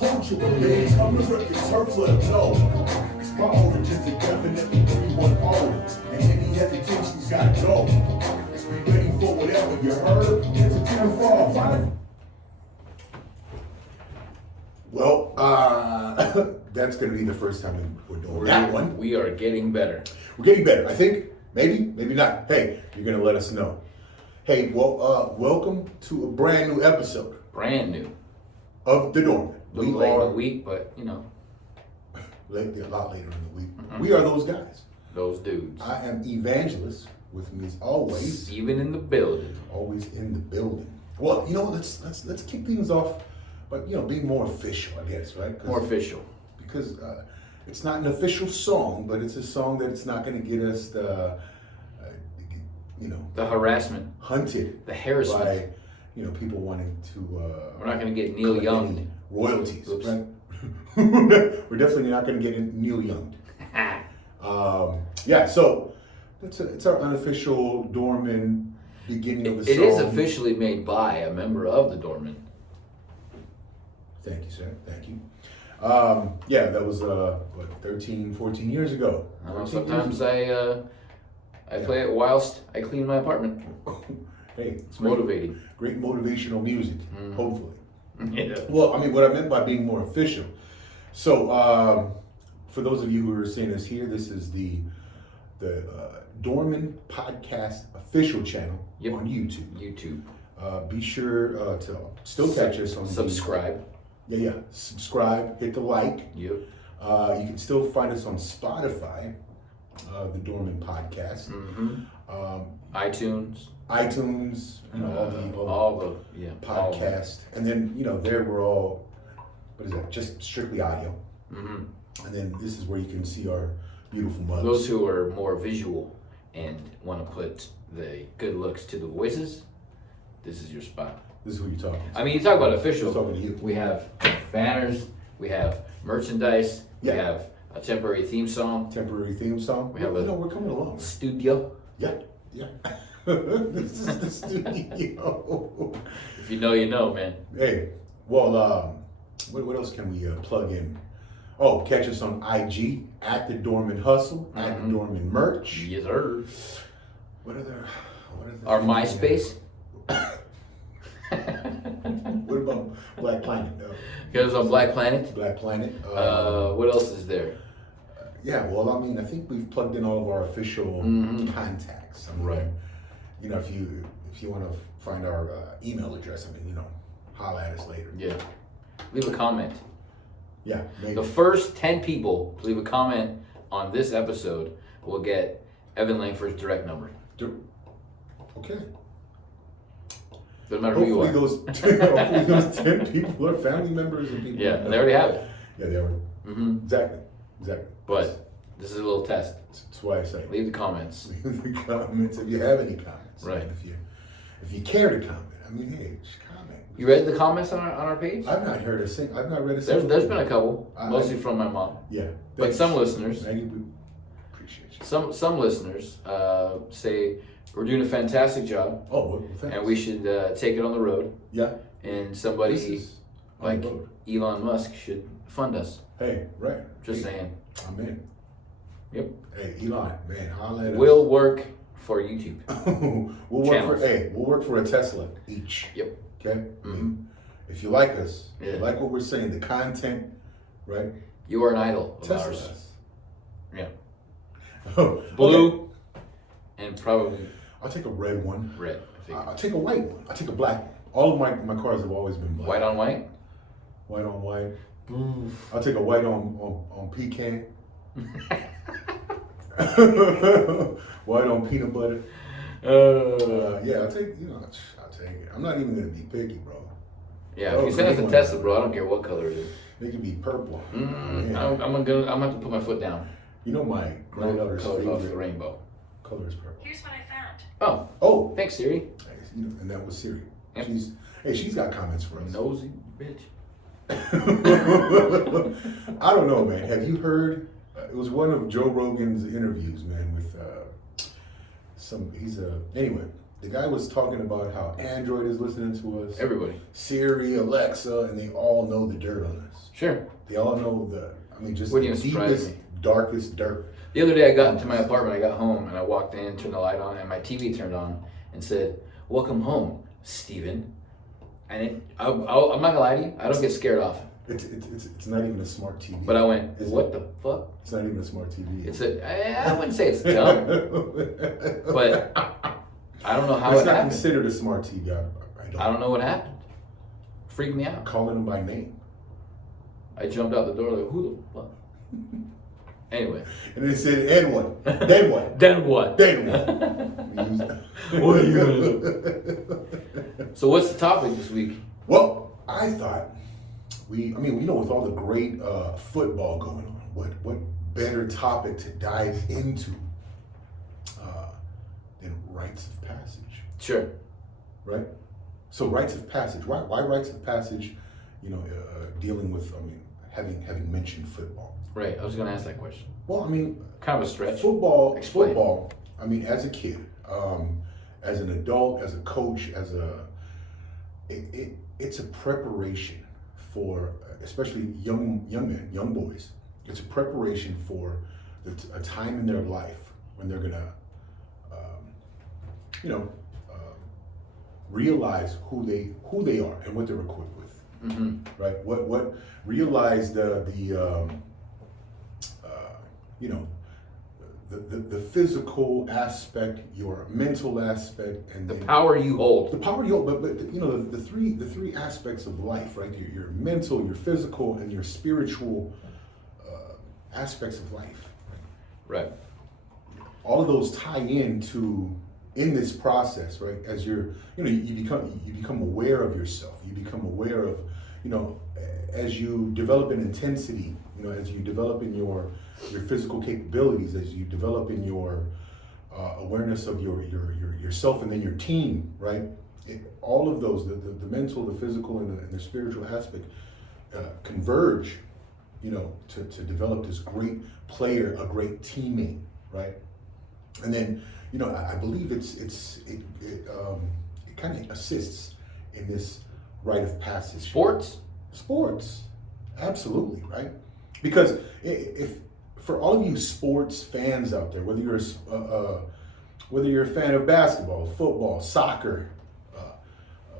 Culture, man, American surplus, no. My origins are definitely 310, and any hesitation's gotta go. Be ready for whatever you heard. There's a 10 for a Well, that's going to be the first time we're doing that one. We are getting better. We're getting better. I think maybe not. Hey, you're going to let us know. Hey, well, welcome to a brand new episode. Brand new. Of The Dormant. A little late in the week, but you know. A lot later in the week. Mm-hmm. We are those guys. Those dudes. I am Evangelist. With me as always. Steven in the building. Always in the building. Well, you know, let's kick things off. But, you know, being more official, I guess, right? More official. Because it's not an official song, but it's a song that it's not going to get us the, the harassment. Hunted. The harassment. By, people wanting to... We're not going to get Neil Young. Royalties. Right? We're definitely not going to get Neil Young. So it's our unofficial Dorman beginning of the song. It is officially made by a member of the Dorman. Thank you, sir. Thank you. That was 13, 14 years ago. I know, sometimes I play it whilst I clean my apartment. Hey, it's motivating. Great motivational music, hopefully. Yeah. Well, I mean, what I meant by being more official. So, for those of you who are seeing us here, this is the Dorman Podcast official channel on YouTube. Be sure to still catch us on subscribe. Subscribe, hit the like. Yep. You can still find us on Spotify, the Dorman Podcast. Mm-hmm. iTunes, all the podcasts. And then, there we're all, just strictly audio. Mm-hmm. And then this is where you can see our beautiful mugs. Those who are more visual and want to put the good looks to the voices, this is your spot. This is who you're talking to. I mean, you talk about official. I'm talking to you. We have banners, we have merchandise, we have a temporary theme song. We have we're coming along. Studio. Yeah. This is the studio. If you know, you know, man. Hey, well, what else can we plug in? Oh, catch us on IG at the Dorman Hustle, at the Dorman Merch. Yes, sir. What other? Our MySpace. What about Black Planet? No. Because on Black Planet. What else is there? I think we've plugged in all of our official contacts. Right. If you want to find our email address, holla at us later. Yeah. Leave a comment. Yeah. Maybe. The first 10 people to leave a comment on this episode will get Evan Langford's direct number. Okay. Doesn't matter who you are. Hopefully those 10 people are family members and people. Yeah, and they already have it. Yeah, they already. Mm-hmm. Exactly. But this is a little test. That's why I say. Leave the comments. Leave the comments if you have any comments. Right. If you care to comment, hey, just comment. You read the comments on our page? I've not read a single. There's been a couple, mostly from my mom. Yeah. But some listeners. Maggie, we appreciate you. Some listeners say we're doing a fantastic job. Oh, well, thanks. And we should take it on the road. Yeah. And somebody like Elon Musk should fund us. Hey, right. Just saying. I'm in. Yep. Hey, Elon, man, holla at us. We'll work for YouTube. We'll work for a Tesla each. Yep. Okay? Mm-hmm. If you like us, if you like what we're saying, the content, right? You are an idol of Tesla ours. us. Yeah. Blue. And probably... I'll take a red one. Red, I think. I'll take a white one. I'll take a black one. All of my cars have always been black. White on white? White on white. I'll take a white on pecan. White on peanut butter. I'll take it. I'm not even gonna be picky, bro. Yeah, if you send us a Tesla, bro, I don't care what color it is. It can be purple. I'm gonna have to put my foot down. My granddaughter's favorite rainbow color is purple. Here's what I found. Oh. Thanks, Siri. And that was Siri. Yep. She's got comments for us. Nosy bitch. I don't know, man. Have you heard? It was one of Joe Rogan's interviews, man, with anyway. The guy was talking about how Android is listening to us. Everybody. Siri, Alexa, and they all know the dirt on us. Sure. They all know just Wouldn't the even surprise deepest, me. darkest dirt. The other day I got into my apartment, I got home, and I walked in, turned the light on, and my TV turned on and said, "Welcome home, Steven." And I'm not gonna lie to you, I don't get scared often. It's not even a smart TV. But I went, Is what it? the fuck? It's not even a smart TV. I wouldn't say it's dumb, but I don't know how it's it not happened. considered a smart TV. I don't know what happened. Freaked me out. Calling them by name. I jumped out the door like, who the fuck? Anyway. And they said, and what? Then what? Then what? Then what? What are you gonna do? So what's the topic this week? Well, I thought with all the great football going on, what better topic to dive into than rites of passage? Sure. Right? So rites of passage. Why rites of passage? Dealing with, having mentioned football. Right. I was gonna ask that question. Well, Kind of a stretch. Explain. Football. As a kid, as an adult, as a coach, it's a preparation for, especially young men, young boys. It's a preparation for a time in their life when they're gonna, realize who they are and what they're equipped with. Mm-hmm. Right? What realize the physical aspect, your mental aspect, and The power you hold. the power you hold. But the three aspects of life, right? Your mental, your physical, and your spiritual aspects of life. Right. All of those tie in this process, right? As you become aware of yourself. You become aware of, as you develop in intensity, as you develop in your physical capabilities, as you develop in your awareness of yourself and then your team, right? All of those, the mental, the physical, and the spiritual aspect converge, to develop this great player, a great teammate, right? And then, I believe it kind of assists in this rite of passage. Sports, absolutely, right? Because if for all of you sports fans out there, whether you're a fan of basketball, football, soccer,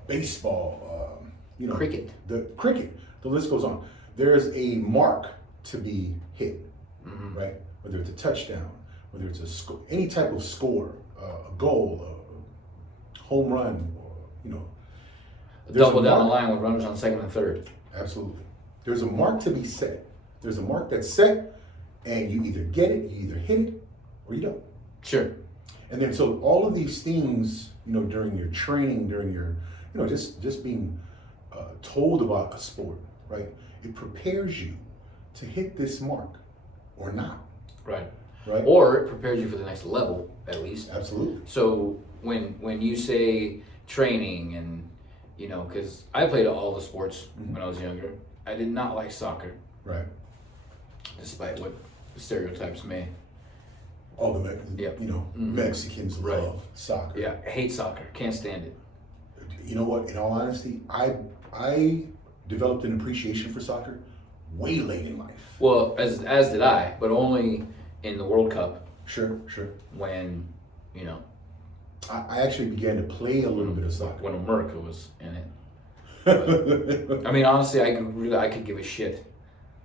baseball, Cricket. The list goes on. There's a mark to be hit, Mm-hmm. right? Whether it's a touchdown, whether it's any type of score, a goal, a home run, or, Double down the line with runners on second and third. Absolutely. There's a mark to be set. There's a mark that's set, and you either get it, you either hit it, or you don't. Sure. And then so all of these things, during your training, during your, just being told about a sport, right? It prepares you to hit this mark or not. Right. Right. Or it prepares you for the next level, at least. Absolutely. So when you say training and, because I played all the sports when I was younger, I did not like soccer. Right. Despite what the stereotypes may. All the Mexicans Right. love soccer. Yeah, I hate soccer. Can't stand it. You know what? In all honesty, I developed an appreciation for soccer way late in life. Well, as did I, but only in the World Cup Sure. when, I actually began to play a little bit of soccer. when America was in it. But, honestly, I could give a shit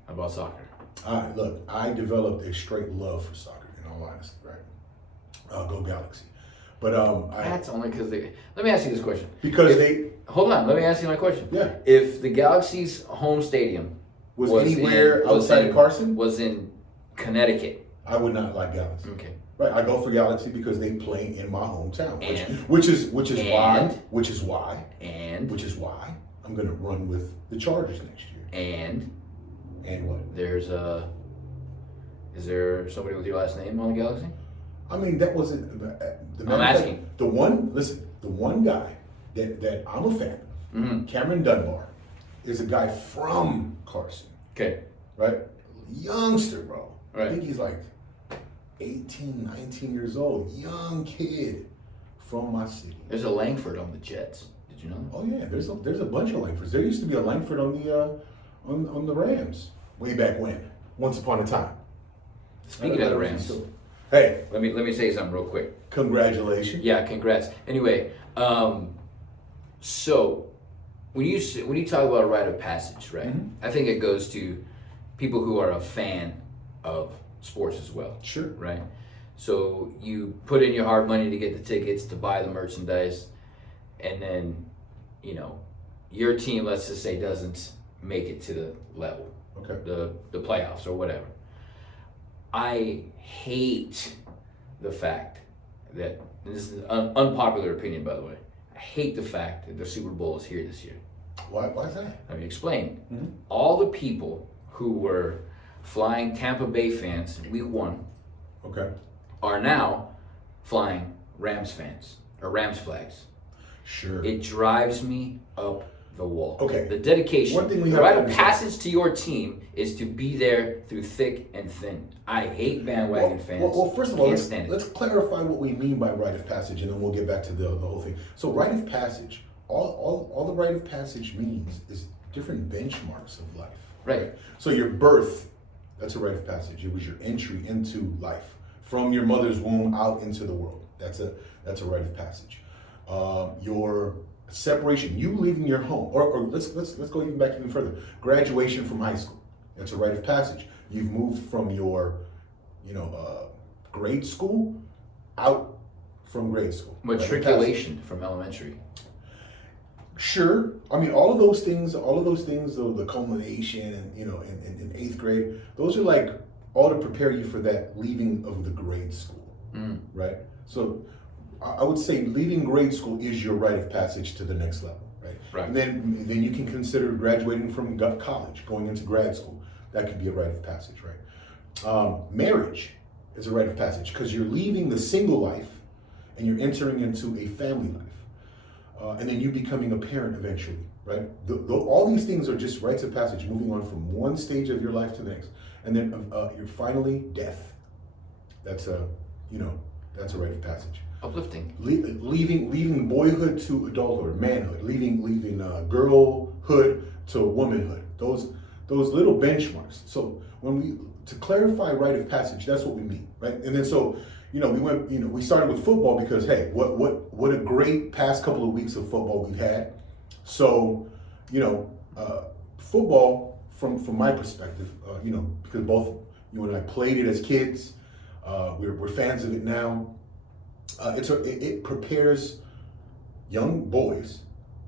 about soccer. Look, I developed a straight love for soccer, in all honesty, right? Go Galaxy. But That's only because they. Let me ask you this question. Hold on. Let me ask you my question. Yeah. If the Galaxy's home stadium was anywhere outside of Carson, was in Connecticut, I would not like Galaxy. Okay. Right, I go for Galaxy because they play in my hometown, And- which is why and I'm going to run with the Chargers next year. And what? Is there somebody with your last name on the Galaxy? That wasn't I'm asking. The one guy that I'm a fan of, Mm-hmm. Cameron Dunbar, is a guy from Carson, Okay. right? Youngster, bro. I Right. think he's like 18, 19 years old. Young kid from my city. There's a Langford on the Jets. Did you know that? Oh yeah, there's a bunch of Langfords. There used to be a Langford on the Rams way back when, once upon a time. Speaking of the Rams, hey, let me say something real quick. congratulations. Yeah, congrats. Anyway, so when you talk about a rite of passage, right? Mhm. I think it goes to people who are a fan of sports as well. Sure. Right? So you put in your hard money to get the tickets, to buy the merchandise, and then, your team, let's just say, doesn't make it to the level, Okay. the playoffs or whatever. I hate the fact that, this is an unpopular opinion, by the way, I hate the fact that the Super Bowl is here this year. Why is that? Let me explain. Mhm. All the people who were flying Tampa Bay fans in week 1 Okay. are now flying Rams fans or Rams flags. Sure. It drives me up the wall. Okay. The dedication, One thing we the have rite to of understand. passage to your team is to be there through thick and thin. I hate bandwagon fans. Well, first of all, Can't stand it. let's clarify what we mean by rite of passage, and then we'll get back to the whole thing. So, rite of passage, all the rite of passage means is different benchmarks of life. Right. So, your birth, that's a rite of passage. It was your entry into life from your mother's womb out into the world. That's a rite of passage. Your separation, you leaving your home, or let's go even back even further. Graduation from high school, that's a rite of passage. You've moved from your, grade school out from grade school. Rite of passage. Matriculation from elementary. Sure. I mean, all of those things, the culmination and, in 8th grade, those are like all to prepare you for that leaving of the grade school, right? So I would say leaving grade school is your rite of passage to the next level, right? Right. And then you can consider graduating from college, going into grad school. That could be a rite of passage, right? Marriage is a rite of passage because you're leaving the single life and you're entering into a family life. And then you becoming a parent eventually, right? All these things are just rites of passage, moving on from one stage of your life to the next. And then you're finally death. That's a rite of passage. Uplifting. Leaving boyhood to adulthood, or manhood, leaving girlhood to womanhood. Those little benchmarks. So to clarify rite of passage, that's what we mean, right? And then so, we started with football because, hey, what a great past couple of weeks of football we've had. So, football from my perspective, because both you and I played it as kids, we're fans of it now. It prepares young boys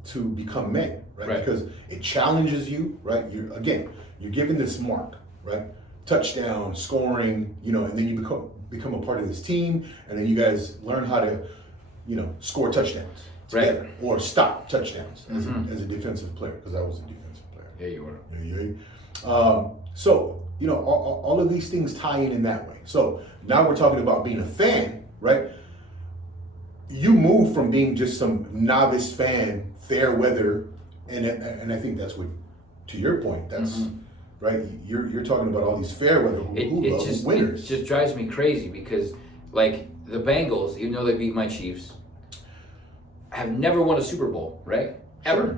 to become men, right? Because it challenges you, right? You're given this mark, right? Touchdown, scoring, and then you become a part of this team, and then you guys learn how to, score touchdowns together, right, or stop touchdowns as a defensive player, because I was a defensive player. Yeah, you were. Yeah. So all of these things tie in that way. So now we're talking about being a fan, right? You move from being just some novice fan, fair weather, and I think that's what, to your point, that's right. You're talking about all these fair weather winners. It just drives me crazy because, like, the Bengals, even though they beat my Chiefs, have never won a Super Bowl, right? Ever.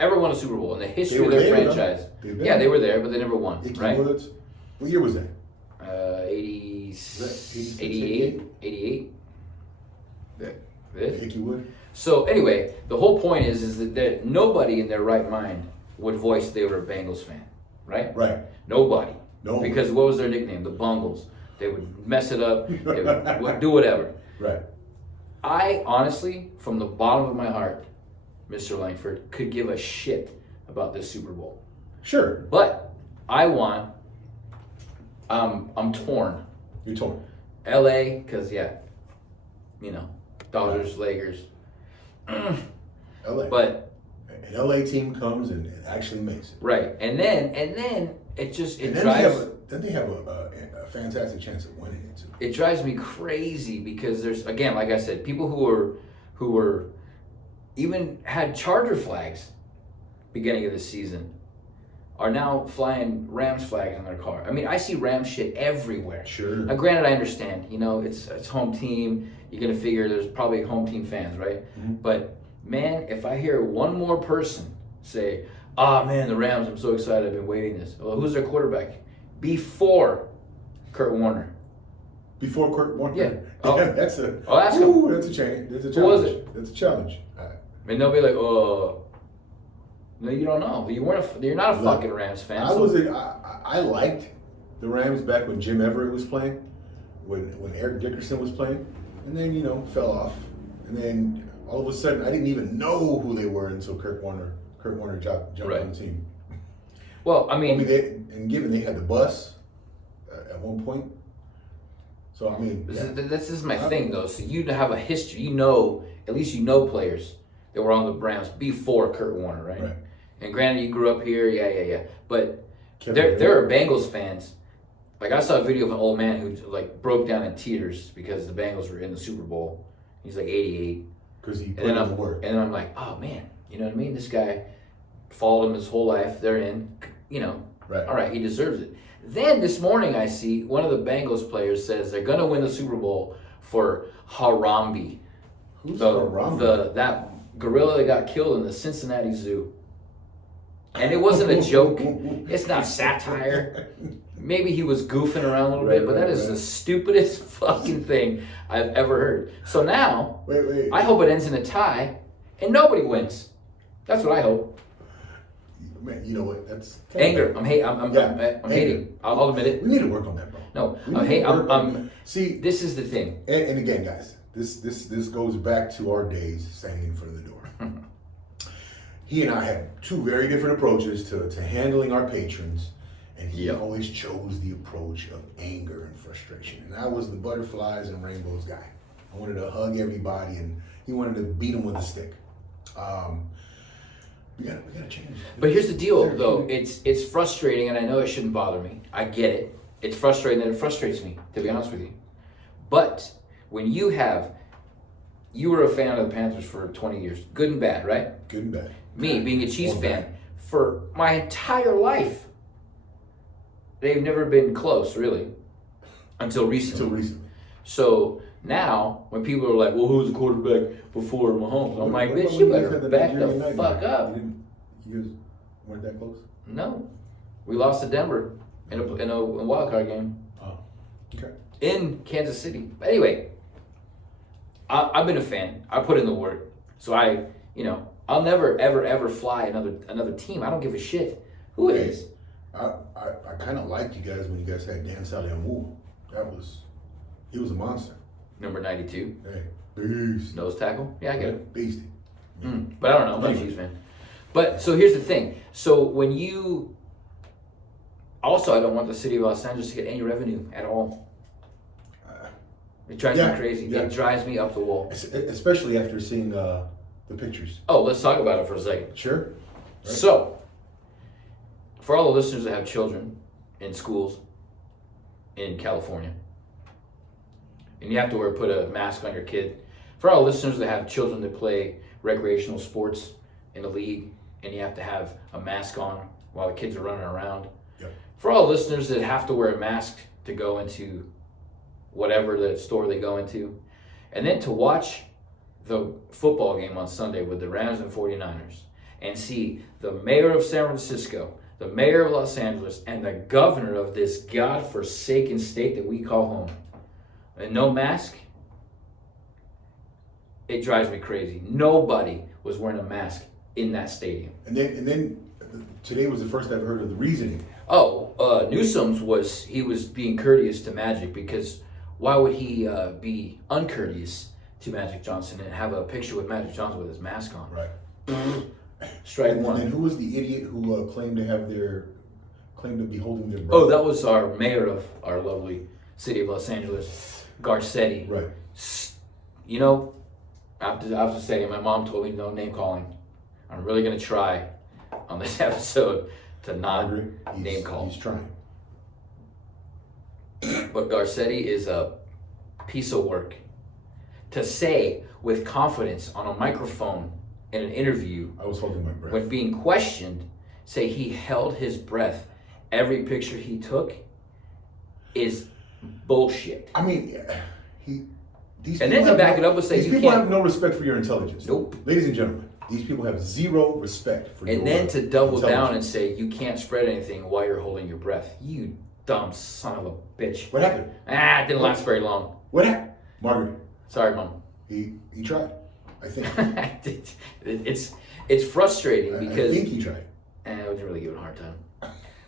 Ever won a Super Bowl in the history of their franchise. Yeah, they were there, but they never won, right? Woods. What year was that? 88. 88. Icky Wood. So anyway, the whole point is that nobody in their right mind would voice they were a Bengals fan, right? Right. Nobody. No. Because what was their nickname? The Bungles. They would mess it up. They would do whatever. Right. I honestly, from the bottom of my heart, Mr. Langford, could give a shit about this Super Bowl. Sure. But I'm torn. You're torn. LA, because Dodgers, Lakers. LA. But an LA team comes and actually makes it. right, and then it drives. Then they have a fantastic chance of winning it too. It drives me crazy because there's, again, like I said, people who were even had Charger flags beginning of the season. are now flying Rams flags on their car. I mean, I see Rams shit everywhere. Sure. Now, granted, I understand. You know, it's home team. You're gonna figure there's probably home team fans, right? Mm-hmm. But man, if I hear one more person say, "Ah, man, the Rams! I'm so excited. I've been waiting this." Well, who's their quarterback? Before Kurt Warner. Before Kurt Warner. Yeah. That's a. I'll ask him. Ooh, that's a change. That's a challenge. Who was it? That's a challenge. And they'll be like, "Oh, no, you don't know. You're not a fucking Rams fan." I liked the Rams back when Jim Everett was playing, when Eric Dickerson was playing, and then fell off, and then all of a sudden I didn't even know who they were until Kurt Warner jumped on the team. Well, I mean, given they had the bus at one point, so I mean, this is my thing though. So you have a history, at least players that were on the Rams before Kurt Warner, right? Right. And granted, you grew up here, yeah. But there are Bengals fans. Like I saw a video of an old man who like broke down in tears because the Bengals were in the Super Bowl. He's like 88. Because he put in the work. And then I'm like, oh man, you know what I mean? This guy followed him his whole life. They're in, Right. All right, he deserves it. Then this morning I see one of the Bengals players says they're gonna win the Super Bowl for Harambe. Who's Harambe? That gorilla that got killed in the Cincinnati Zoo. And it wasn't a joke. It's not satire. Maybe he was goofing around a little bit, but that is the stupidest fucking thing I've ever heard. So now, wait. I hope it ends in a tie and nobody wins. That's what I hope. Man, you know what? That's anger. I'm hating. I'll admit it. We need to work on that, bro. No, See, this is the thing. And again, guys, this goes back to our days standing in front of the door. He and I had two very different approaches to handling our patrons, and he always chose the approach of anger and frustration. And I was the butterflies and rainbows guy. I wanted to hug everybody, and he wanted to beat them with a stick. We gotta change that. But here's the deal, though. It's frustrating, and I know it shouldn't bother me. I get it. It's frustrating that it frustrates me, to be honest with you. But when you were a fan of the Panthers for 20 years, good and bad, right? Good and bad. Me, being a Chiefs fan, for my entire life, they've never been close, really, until recently. So now, when people are like, well, who's the quarterback before Mahomes? I'm like, bitch, you better back the fuck up. You guys weren't that close? No. We lost to Denver in a wild card game. Oh, okay. In Kansas City. But anyway, I've been a fan. I put in the work. So I'll never, ever fly another team. I don't give a shit who it is. I kind of liked you guys when you guys had Dan Saliamu. He was a monster. Number 92. Hey, beast. Nose tackle? Yeah, I get it. Beastie. But I don't know. I'm not a Chiefs fan. But so here's the thing. So when you... Also, I don't want the city of Los Angeles to get any revenue at all. It drives me crazy. Yeah. It drives me up the wall. Especially after seeing the pictures. Oh, let's talk about it for a second. Sure. Right. So, for all the listeners that have children in schools in California, and you have to put a mask on your kid. For all listeners that have children that play recreational sports in the league, and you have to have a mask on while the kids are running around. Yep. For all listeners that have to wear a mask to go into whatever the store they go into, and then to watch the football game on Sunday with the Rams and 49ers, and see the mayor of San Francisco, the mayor of Los Angeles, and the governor of this godforsaken state that we call home, and no mask, it drives me crazy. Nobody was wearing a mask in that stadium. And then today was the first I've heard of the reasoning. Newsom's was being courteous to Magic, because why would he be uncourteous to Magic Johnson and have a picture with Magic Johnson with his mask on? Right. Strike one. And who was the idiot who claimed to be holding their breath? Oh, that was our mayor of our lovely city of Los Angeles, Garcetti. Right. I have to say, my mom told me no name calling. I'm really going to try on this episode to not name call. He's trying. But Garcetti is a piece of work. To say with confidence on a microphone in an interview, I was holding my breath. when being questioned, say he held his breath every picture he took is bullshit. I mean, these and then to back it up and say these you people can't have no respect for your intelligence. Nope. Ladies and gentlemen, these people have zero respect for your and then to double down and intelligence. say you can't spread anything while you're holding your breath. You dumb son of a bitch. What happened? It didn't last very long. What happened? Margaret, Sorry, Mom. he tried. I think. it's frustrating because I think he tried. I wouldn't really give it a hard time.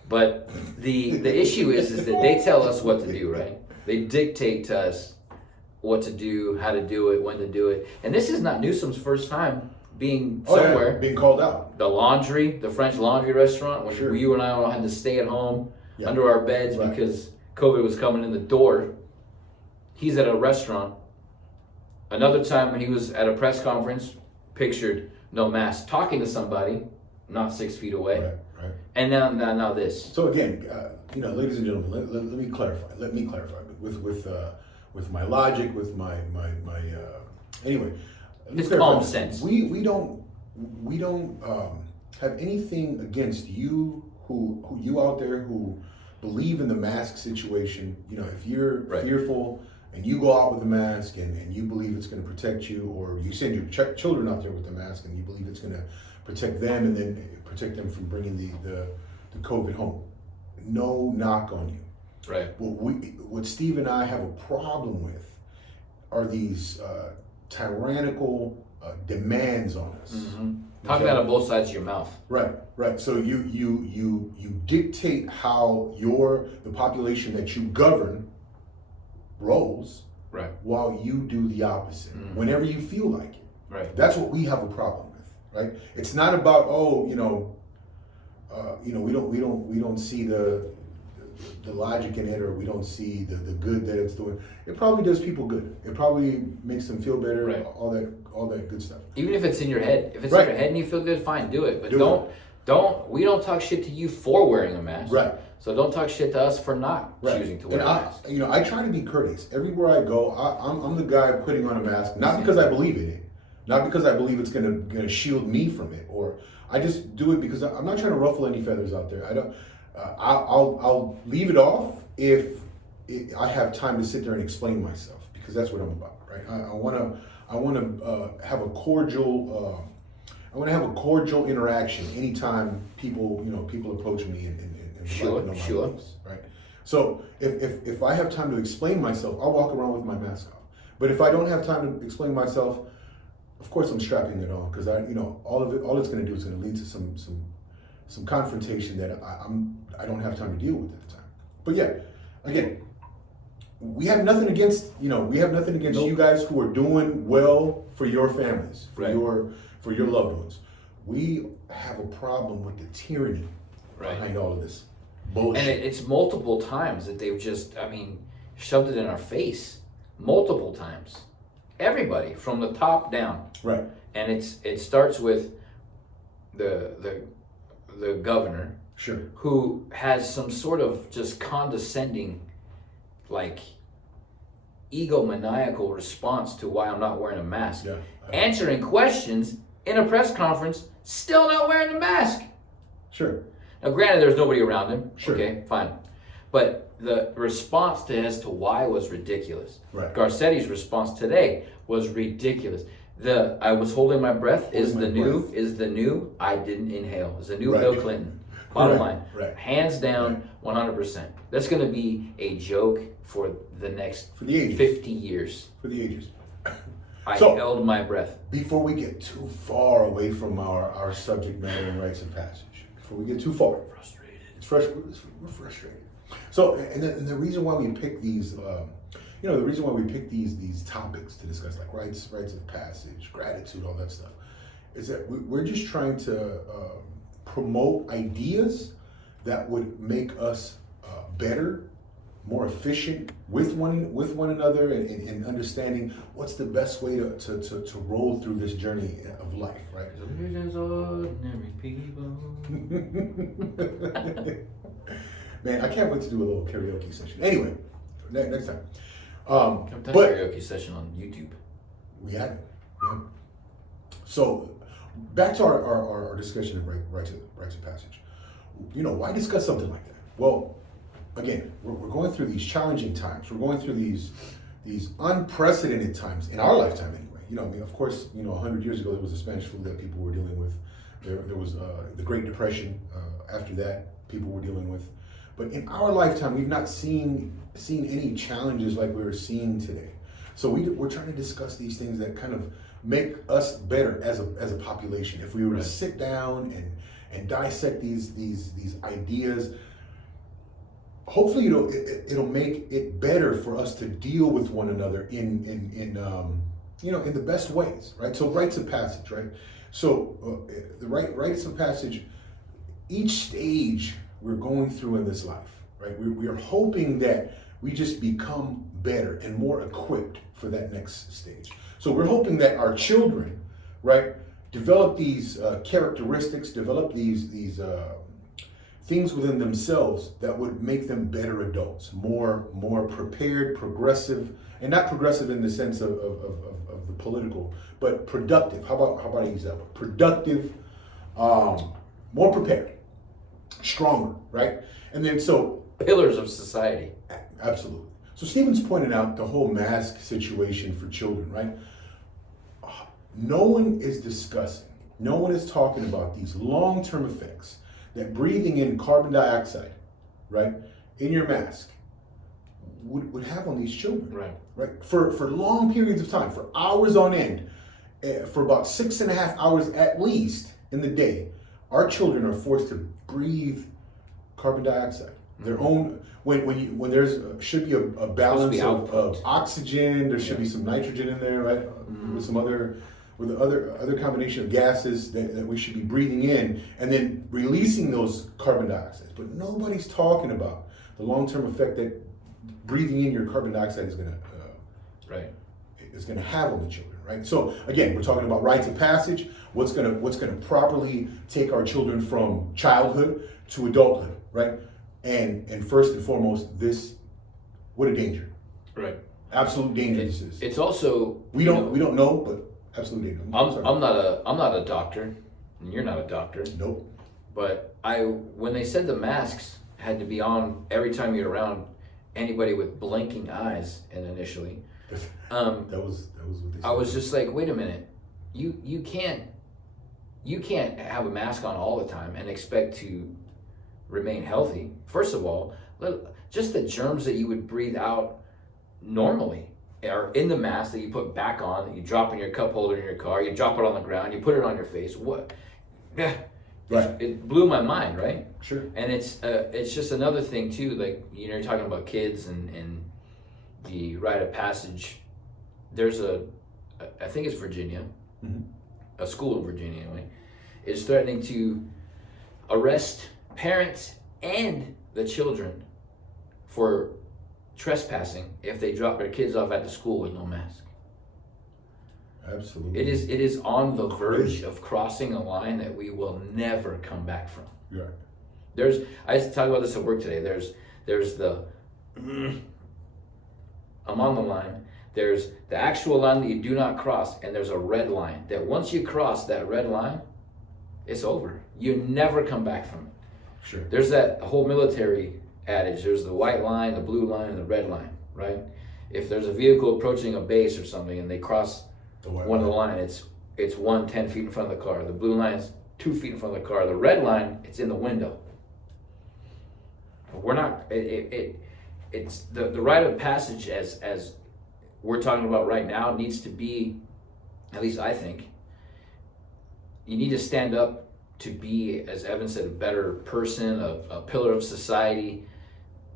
But the issue is that they tell us what to do, right? They dictate to us what to do, how to do it, when to do it. And this is not Newsom's first time being somewhere. Yeah, being called out. The laundry, the French laundry restaurant, when Sure. you and I all had to stay at home Yeah. under our beds Right. because COVID was coming in the door. He's at a restaurant. Another time when he was at a press conference, pictured no mask, talking to somebody, not 6 feet away. Right. And now this. So again, ladies and gentlemen, let me clarify. Let me clarify with my logic, with my anyway. let me It's clarify common this. sense. We don't have anything against you who you out there who believe in the mask situation. You know, if you're Right. fearful and you go out with a mask and you believe it's going to protect you, or you send your children out there with the mask and you believe it's going to protect them and then protect them from bringing the COVID home. No knock on you. Right. What Steve and I have a problem with are these tyrannical demands on us. Mm-hmm. Talking out of both sides of your mouth. Right. So you dictate how the population that you govern rolls, Right. while you do the opposite whenever you feel like it. Right. That's what we have a problem with, right? It's not about we don't see the logic in it, or we don't see the good that it's doing. It probably does people good. It probably makes them feel better. Right. All that good stuff. Even if it's in your head. If it's Right. in your head and you feel good, fine, do it. But Do we don't talk shit to you for wearing a mask. Right. So don't talk shit to us for not choosing to wear And a mask. I try to be courteous everywhere I go. I'm the guy putting on a mask, not because I believe in it, not because I believe it's gonna shield me from it, or I just do it because I'm not trying to ruffle any feathers out there. I don't. I'll leave it off if I have time to sit there and explain myself, because that's what I'm about, right? I want to have a cordial. I want to have a cordial interaction anytime people approach me and Sure, like to know my sure. beliefs, right? So if I have time to explain myself, I'll walk around with my mask off. But if I don't have time to explain myself, of course I'm strapping it on, because all it's going to do is going to lead to some confrontation that I don't have time to deal with at the time. But yeah, again, we have nothing against you guys who are doing well for your families, for Right. for your loved ones. We have a problem with the tyranny Right. behind all of this bullshit. And it's multiple times that they've shoved it in our face. Multiple times. Everybody, from the top down. Right. And it starts with the governor, Sure. who has some sort of just condescending, like, egomaniacal response to why I'm not wearing a mask. Yeah. Answering questions in a press conference, still not wearing the mask. Sure. Now, granted, there's nobody around him. Sure. Okay, fine. But the response as to why was ridiculous. Right. Garcetti's response today was ridiculous. I was holding my breath is the new I didn't inhale. Is the new Right. Bill Clinton. Bottom line. Right. Hands down, 100%. That's going to be a joke for the next For the ages. 50 years. For the ages. I So- held my breath. Before we get too far away from our subject matter and rites of passage, before we get too far, we're frustrated. So, and the reason why we pick these, these topics to discuss, like rites of passage, gratitude, all that stuff, is that we're just trying to promote ideas that would make us better, more efficient with one another, and understanding what's the best way to roll through this journey of life, right? We're just ordinary people. Man, I can't wait to do a little karaoke session. Anyway, next time. Come to a karaoke session on YouTube. We haven't. So, back to our discussion of rites of passage. why discuss something like that? Well, again, we're going through these challenging times. We're going through these unprecedented times in our lifetime anyway. Of course, 100 years ago, there was the Spanish flu that people were dealing with. There was the Great Depression. After that, people were dealing with. But in our lifetime, we've not seen any challenges like we're seeing today. So we're trying to discuss these things that kind of make us better as a population. If we were to sit down and dissect these ideas, hopefully it'll make it better for us to deal with one another in the best ways, right? So rites of passage, right? So the rites of passage, each stage we're going through in this life, right? We are hoping that we just become better and more equipped for that next stage. So we're hoping that our children, right, develop these characteristics, develop these things within themselves that would make them better adults, more prepared, progressive, and not progressive in the sense of the political, but productive. How about I use that word? Productive, more prepared, stronger, right? And then pillars of society. Absolutely. So Stephen's pointed out the whole mask situation for children, right? No one is discussing, no one is talking about these long-term effects that breathing in carbon dioxide, right, in your mask would have on these children, right? For long periods of time, for hours on end, for about 6.5 hours at least in the day, our children are forced to breathe carbon dioxide. Their own, when there's should be a balance of oxygen, there should be some nitrogen in there, right? With some other combination of gases that we should be breathing in, and then releasing those carbon dioxides. But nobody's talking about the long-term effect that breathing in your carbon dioxide is gonna have on the children, right? So again, we're talking about rites of passage. What's gonna properly take our children from childhood to adulthood, right? And first and foremost, what a danger, right? Absolute danger. This is. It's also we don't know, but absolute danger. I'm not a doctor, and you're not a doctor. Nope. But when they said the masks had to be on every time you're around anybody with blinking eyes, and initially, that was what they said. I was just like, wait a minute, you can't have a mask on all the time and expect to remain healthy. First of all, just the germs that you would breathe out normally are in the mask that you put back on, that you drop in your cup holder in your car, you drop it on the ground, you put it on your face. What? Right. It blew my mind, right? Sure. And it's just another thing too, like you're talking about kids and the rite of passage. There's I think it's Virginia, a school in Virginia anyway, is threatening to arrest parents and the children for trespassing if they drop their kids off at the school with no mask. Absolutely. It is on the verge of crossing a line that we will never come back from. Yeah. I talked about this at work today. There's the I'm on the line. There's the actual line that you do not cross, and there's a red line that once you cross that red line, it's over. You never come back from it. Sure. There's that whole military adage. There's the white line, the blue line, and the red line, right? If there's a vehicle approaching a base or something and they cross one of the line, it's 10 feet in front of the car. The blue line is 2 feet in front of the car. The red line, it's in the window. We're not. It's the rite of passage as we're talking about right now needs to be, at least I think, you need to stand up to be, as Evan said, a better person, a pillar of society.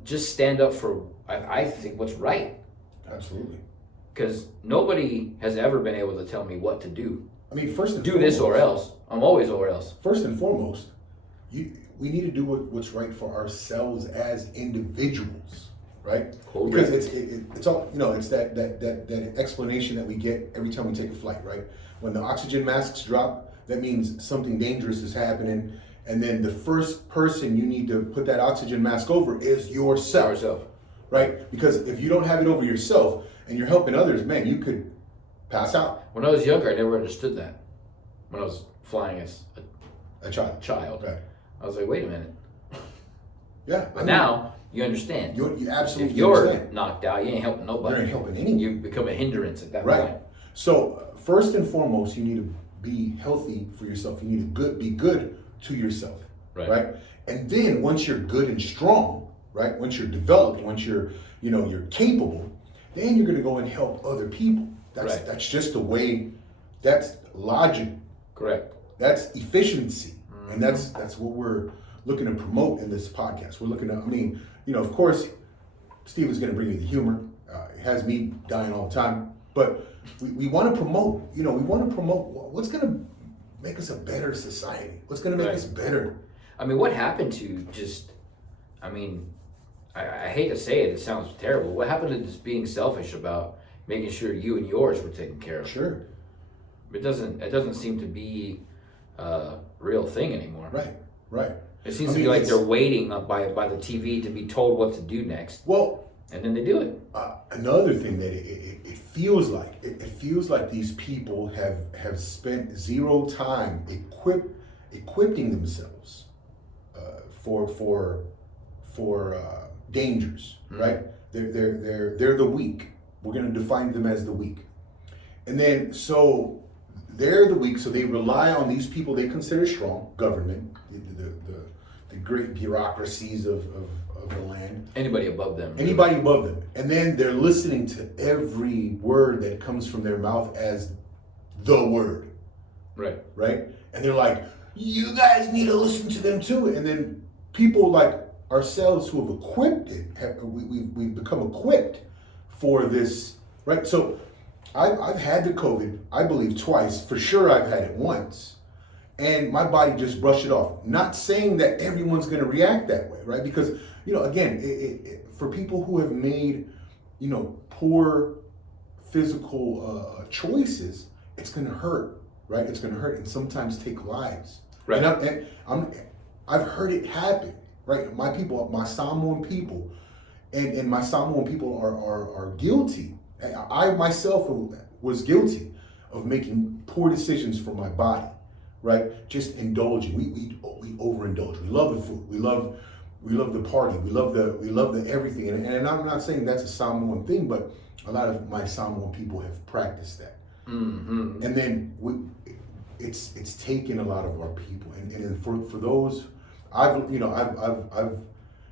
Just stand up for, I think, what's right. Absolutely. Because nobody has ever been able to tell me what to do. I mean, first and do foremost, this or else. I'm always or else. First and foremost, we need to do what's right for ourselves as individuals, right? Correct. Because it's all, it's that explanation that we get every time we take a flight, right? When the oxygen masks drop, that means something dangerous is happening, and then the first person you need to put that oxygen mask over is yourself. Right? Because if you don't have it over yourself and you're helping others, man, you could pass out. When I was younger, I never understood that. When I was flying as a child. Right. I was like, wait a minute. Yeah. But now you understand. You absolutely if you're understand. Knocked out, you ain't helping nobody. You ain't helping anyone. You become a hindrance at that Right. point. So first and foremost, you need to be healthy for yourself. You need to be good to yourself. Right. And then once you're good and strong, right? Once you're developed, once you're capable, then you're going to go and help other people. That's just the way. That's logic. Correct. That's efficiency, and that's what we're looking to promote in this podcast. We're looking to. I mean, of course, Steve is going to bring you the humor. It has me dying all the time, but we want to promote. We want to promote what's going to make us a better society. What's going to make us better. I mean, what happened to just? I mean, I hate to say it. It sounds terrible. What happened to just being selfish about making sure you and yours were taken care of? Sure. It doesn't seem to be a real thing anymore. Right. It seems to be like they're waiting by the TV to be told what to do next. Well, and then they do it. Another thing that it feels like it feels like these people have spent zero time equipping themselves for dangers. Right. They're the weak. We're going to define them as the weak, and then so. They're the weak, so they rely on these people they consider strong, government, the great bureaucracies of the land. Anybody above them. And then they're listening to every word that comes from their mouth as the word. Right? And they're like, you guys need to listen to them too. And then people like ourselves who have equipped it, we've become equipped for this, right? So I've had the COVID, I believe twice. For sure I've had it once. And my body just brushed it off. Not saying that everyone's going to react that way, right? Because, again, for people who have made, poor physical choices, it's going to hurt, right? It's going to hurt and sometimes take lives. Right. And I've heard it happen, right? My people, my Samoan people, and my Samoan people are guilty. I myself was guilty of making poor decisions for my body, right? Just indulging. We overindulge. We love the food. We love the party. We love the everything. And I'm not saying that's a Samoan thing, but a lot of my Samoan people have practiced that. Mm-hmm. And then it's taken a lot of our people. And for those, I've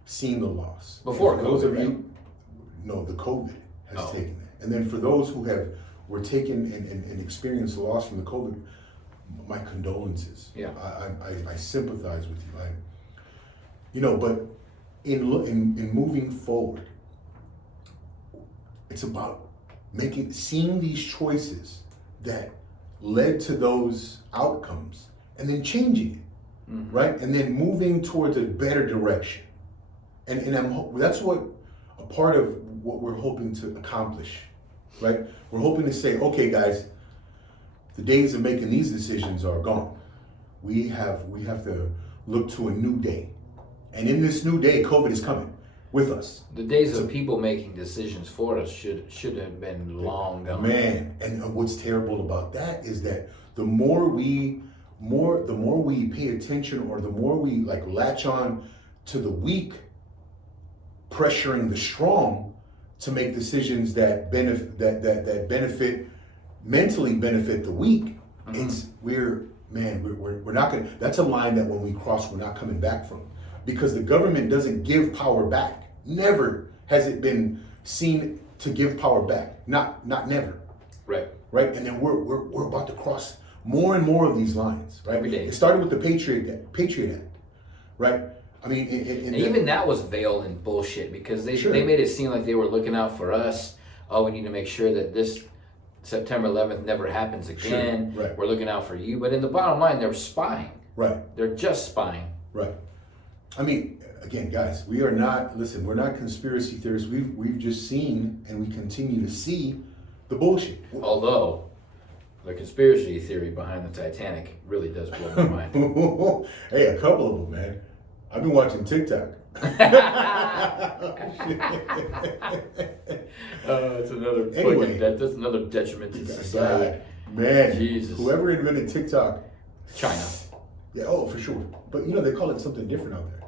seen the loss. Before for COVID, those of right? you, no, the COVID has taken that. And then for those who were taken and experienced the loss from the COVID, my condolences. Yeah, I sympathize with you. But in moving forward, it's about seeing these choices that led to those outcomes and then changing it, right? And then moving towards a better direction. And that's what a part of what we're hoping to accomplish, right? We're hoping to say, okay, guys, the days of making these decisions are gone. We have to look to a new day. And in this new day, COVID is coming with us. The days of people making decisions for us should have been long gone. Man, and what's terrible about that is that the more we pay attention, or the more we latch on to the weak, pressuring the strong to make decisions that mentally benefit the weak. We're not gonna. That's a line that when we cross, we're not coming back from, because the government doesn't give power back. Never has it been seen to give power back. Not never. Right. And then we're about to cross more and more of these lines. Right. Every day. It started with the Patriot Act. Right. I mean, and even that was veiled in bullshit, because they made it seem like they were looking out for us. Oh, we need to make sure that this September 11th never happens again. Sure. Right. We're looking out for you. But in the bottom line, they're spying. Right. They're just spying. Right. I mean, again, guys, we're not conspiracy theorists. We've just seen, and we continue to see, the bullshit. Although the conspiracy theory behind the Titanic really does blow my mind. Hey, a couple of them, man. I've been watching TikTok. It's another that's another detriment to society. Man, Jesus. Whoever invented TikTok, China. Yeah, for sure. But they call it something different out there.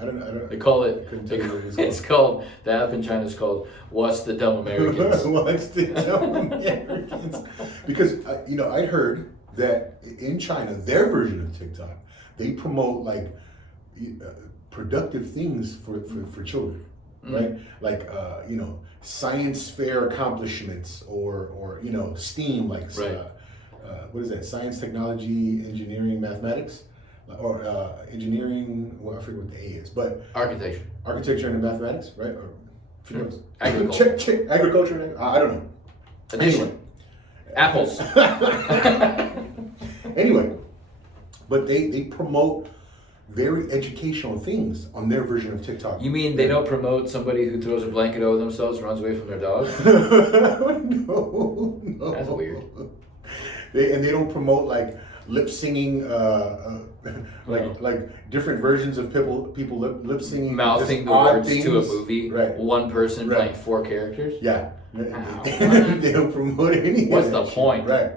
I don't. They call it. Couldn't tell you what it's It's called. The app in China is called "What's the Dumb Americans." What's the dumb Americans? Because I'd heard that in China, their version of TikTok, they promote like productive things for children, right? Like science fair accomplishments or STEAM, like right. What is that? Science, technology, engineering, mathematics. Or engineering, well, I forget what the A is, but architecture and mathematics, right? Or Agriculture. Agriculture. I don't know. Addition. Apples. Anyway, but they promote very educational things on their version of TikTok. You mean they don't promote somebody who throws a blanket over themselves and runs away from their dog? No. That's weird. They don't promote like lip singing, like different versions of people lip singing, mouthing the words things to a movie. Right. One person playing 4 characters. Yeah. Ow. They don't promote any. What's the point? Right.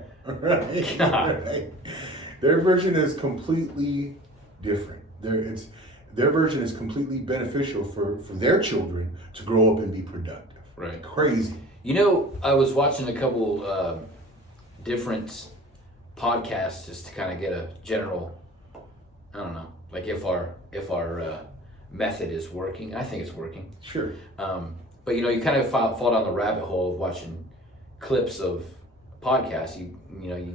God. Right. Their version is completely different. Their version is completely beneficial for their children to grow up and be productive. Right. Crazy. I was watching a couple different podcasts just to kind of get a general, I don't know, like if our method is working. I think it's working. Sure. But you kind of fall down the rabbit hole of watching clips of podcasts. You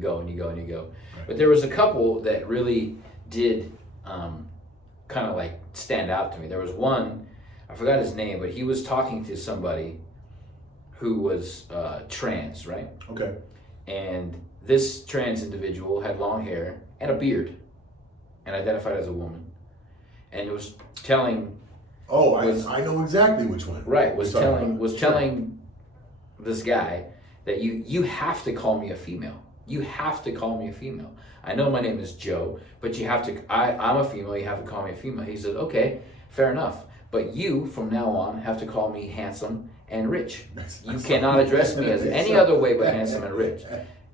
go and you go and you go. Right. But there was a couple that really did kind of like stand out to me. There was one, I forgot his name, but he was talking to somebody who was trans, right? Okay. And this trans individual had long hair and a beard and identified as a woman. And it was telling... Oh, I know exactly which one. Right, was telling this guy that you have to call me a female. You have to call me a female. I know my name is Joe, but you have to, I'm a female, you have to call me a female. He said, okay, fair enough. But you, from now on, have to call me handsome and rich. You cannot address me as any other way but handsome and rich.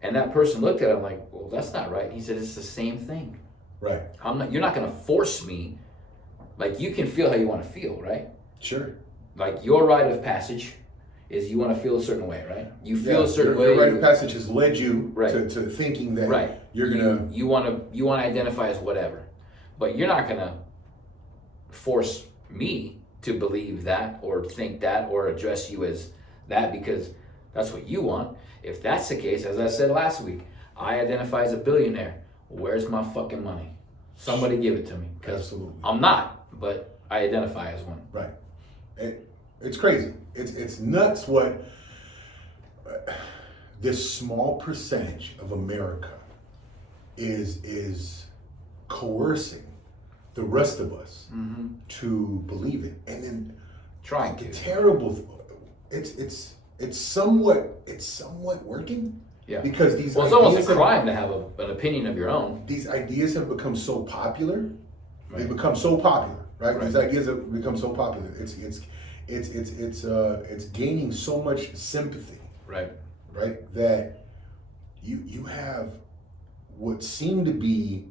And that person looked at him like, well, that's not right. He said, it's the same thing. Right. You're not going to force me. Like, you can feel how you want to feel, right? Sure. Like, your rite of passage is you want to feel a certain way, right? You feel a certain way. Your rite of passage has led you right. to thinking that you're gonna you want to identify as whatever, but you're not gonna force me to believe that or think that or address you as that because that's what you want. If that's the case, as I said last week, I identify as a billionaire. Where's my fucking money? Somebody give it to me because I'm not, but I identify as one. Right. It's crazy. It's nuts what this small percentage of America is coercing the rest of us to believe it, and then trying to. Terrible. It's somewhat working. Yeah. Because these it's almost a crime to have an opinion of your own. These ideas have become so popular. Right. They become so popular, right? These ideas have become so popular. It's gaining so much sympathy. Right. Right? That you have what seem to be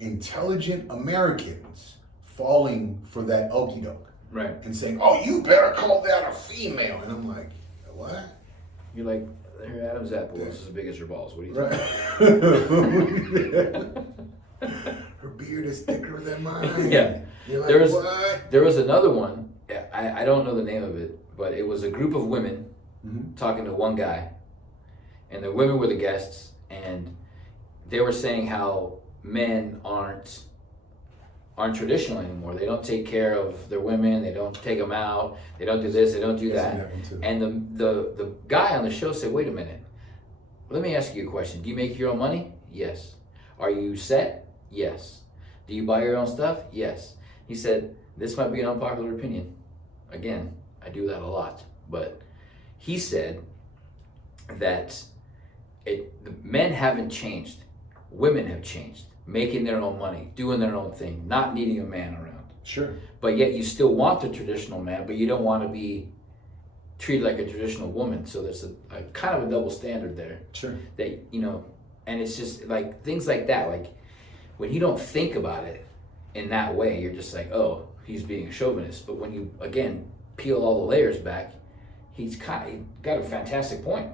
intelligent Americans falling for that okie doke. Right. And saying, oh, you better call that a female. And I'm like, what? You're like, your Adam's apple is as big as your balls. What do you think? Her beard is thicker than mine. Yeah. You're like, what? There was another one. I don't know the name of it, but it was a group of women talking to one guy. And the women were the guests. And they were saying how men aren't traditional anymore. They don't take care of their women. They don't take them out. They don't do this. They don't do that. And the guy on the show said, wait a minute. Let me ask you a question. Do you make your own money? Yes. Are you set? Yes. Do you buy your own stuff? Yes. He said, this might be an unpopular opinion. Again, I do that a lot. But he said that the men haven't changed. Women have changed. Making their own money, doing their own thing, not needing a man around. Sure. But yet you still want the traditional man, but you don't want to be treated like a traditional woman. So there's a kind of a double standard there. Sure. That, and it's just like things like that. Like when you don't think about it in that way, you're just like, oh, he's being a chauvinist. But when you, again, peel all the layers back, he got a fantastic point.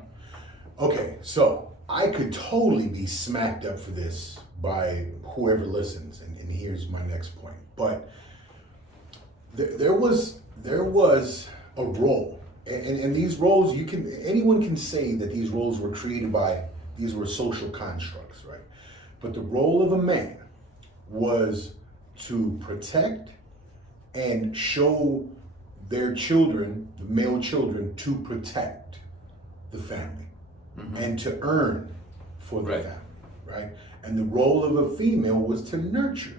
Okay, so I could totally be smacked up for this by whoever listens, and here's my next point. But there was a role, and these roles, anyone can say that these roles were created by, these were social constructs, right? But the role of a man was to protect and show their children, the male children, to protect the family and to earn for the family, right? And the role of a female was to nurture.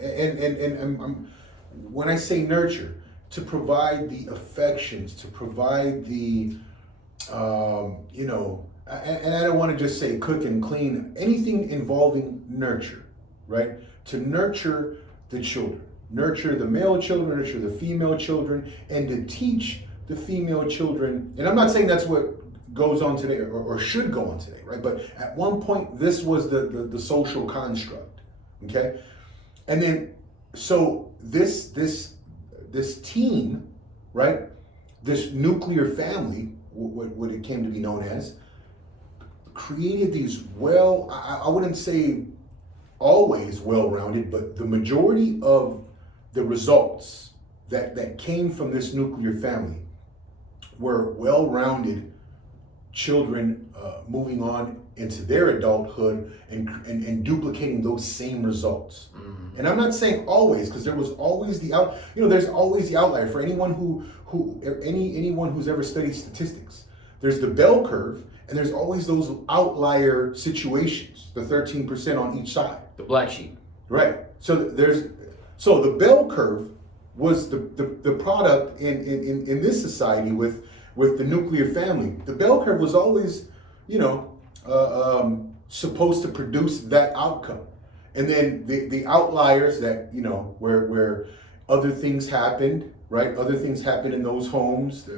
And when I say nurture, to provide the affections, to provide the, and I don't want to just say cook and clean, anything involving nurture, right? To nurture the children, nurture the male children, nurture the female children, and to teach the female children. And I'm not saying that's what goes on today or should go on today, right? But at one point, this was the social construct, okay? And then, so this team, right? This nuclear family, what it came to be known as, created these I wouldn't say always well-rounded, but the majority of the results that came from this nuclear family were well-rounded children moving on into their adulthood and duplicating those same results. And I'm not saying always, because there was always there's always the outlier. For anyone anyone who's ever studied statistics, there's the bell curve, and there's always those outlier situations, the 13% on each side. The black sheep. Right. So the bell curve was the product in this society with the nuclear family. The bell curve was always, supposed to produce that outcome. And then the outliers that, where other things happened, right? Other things happened in those homes.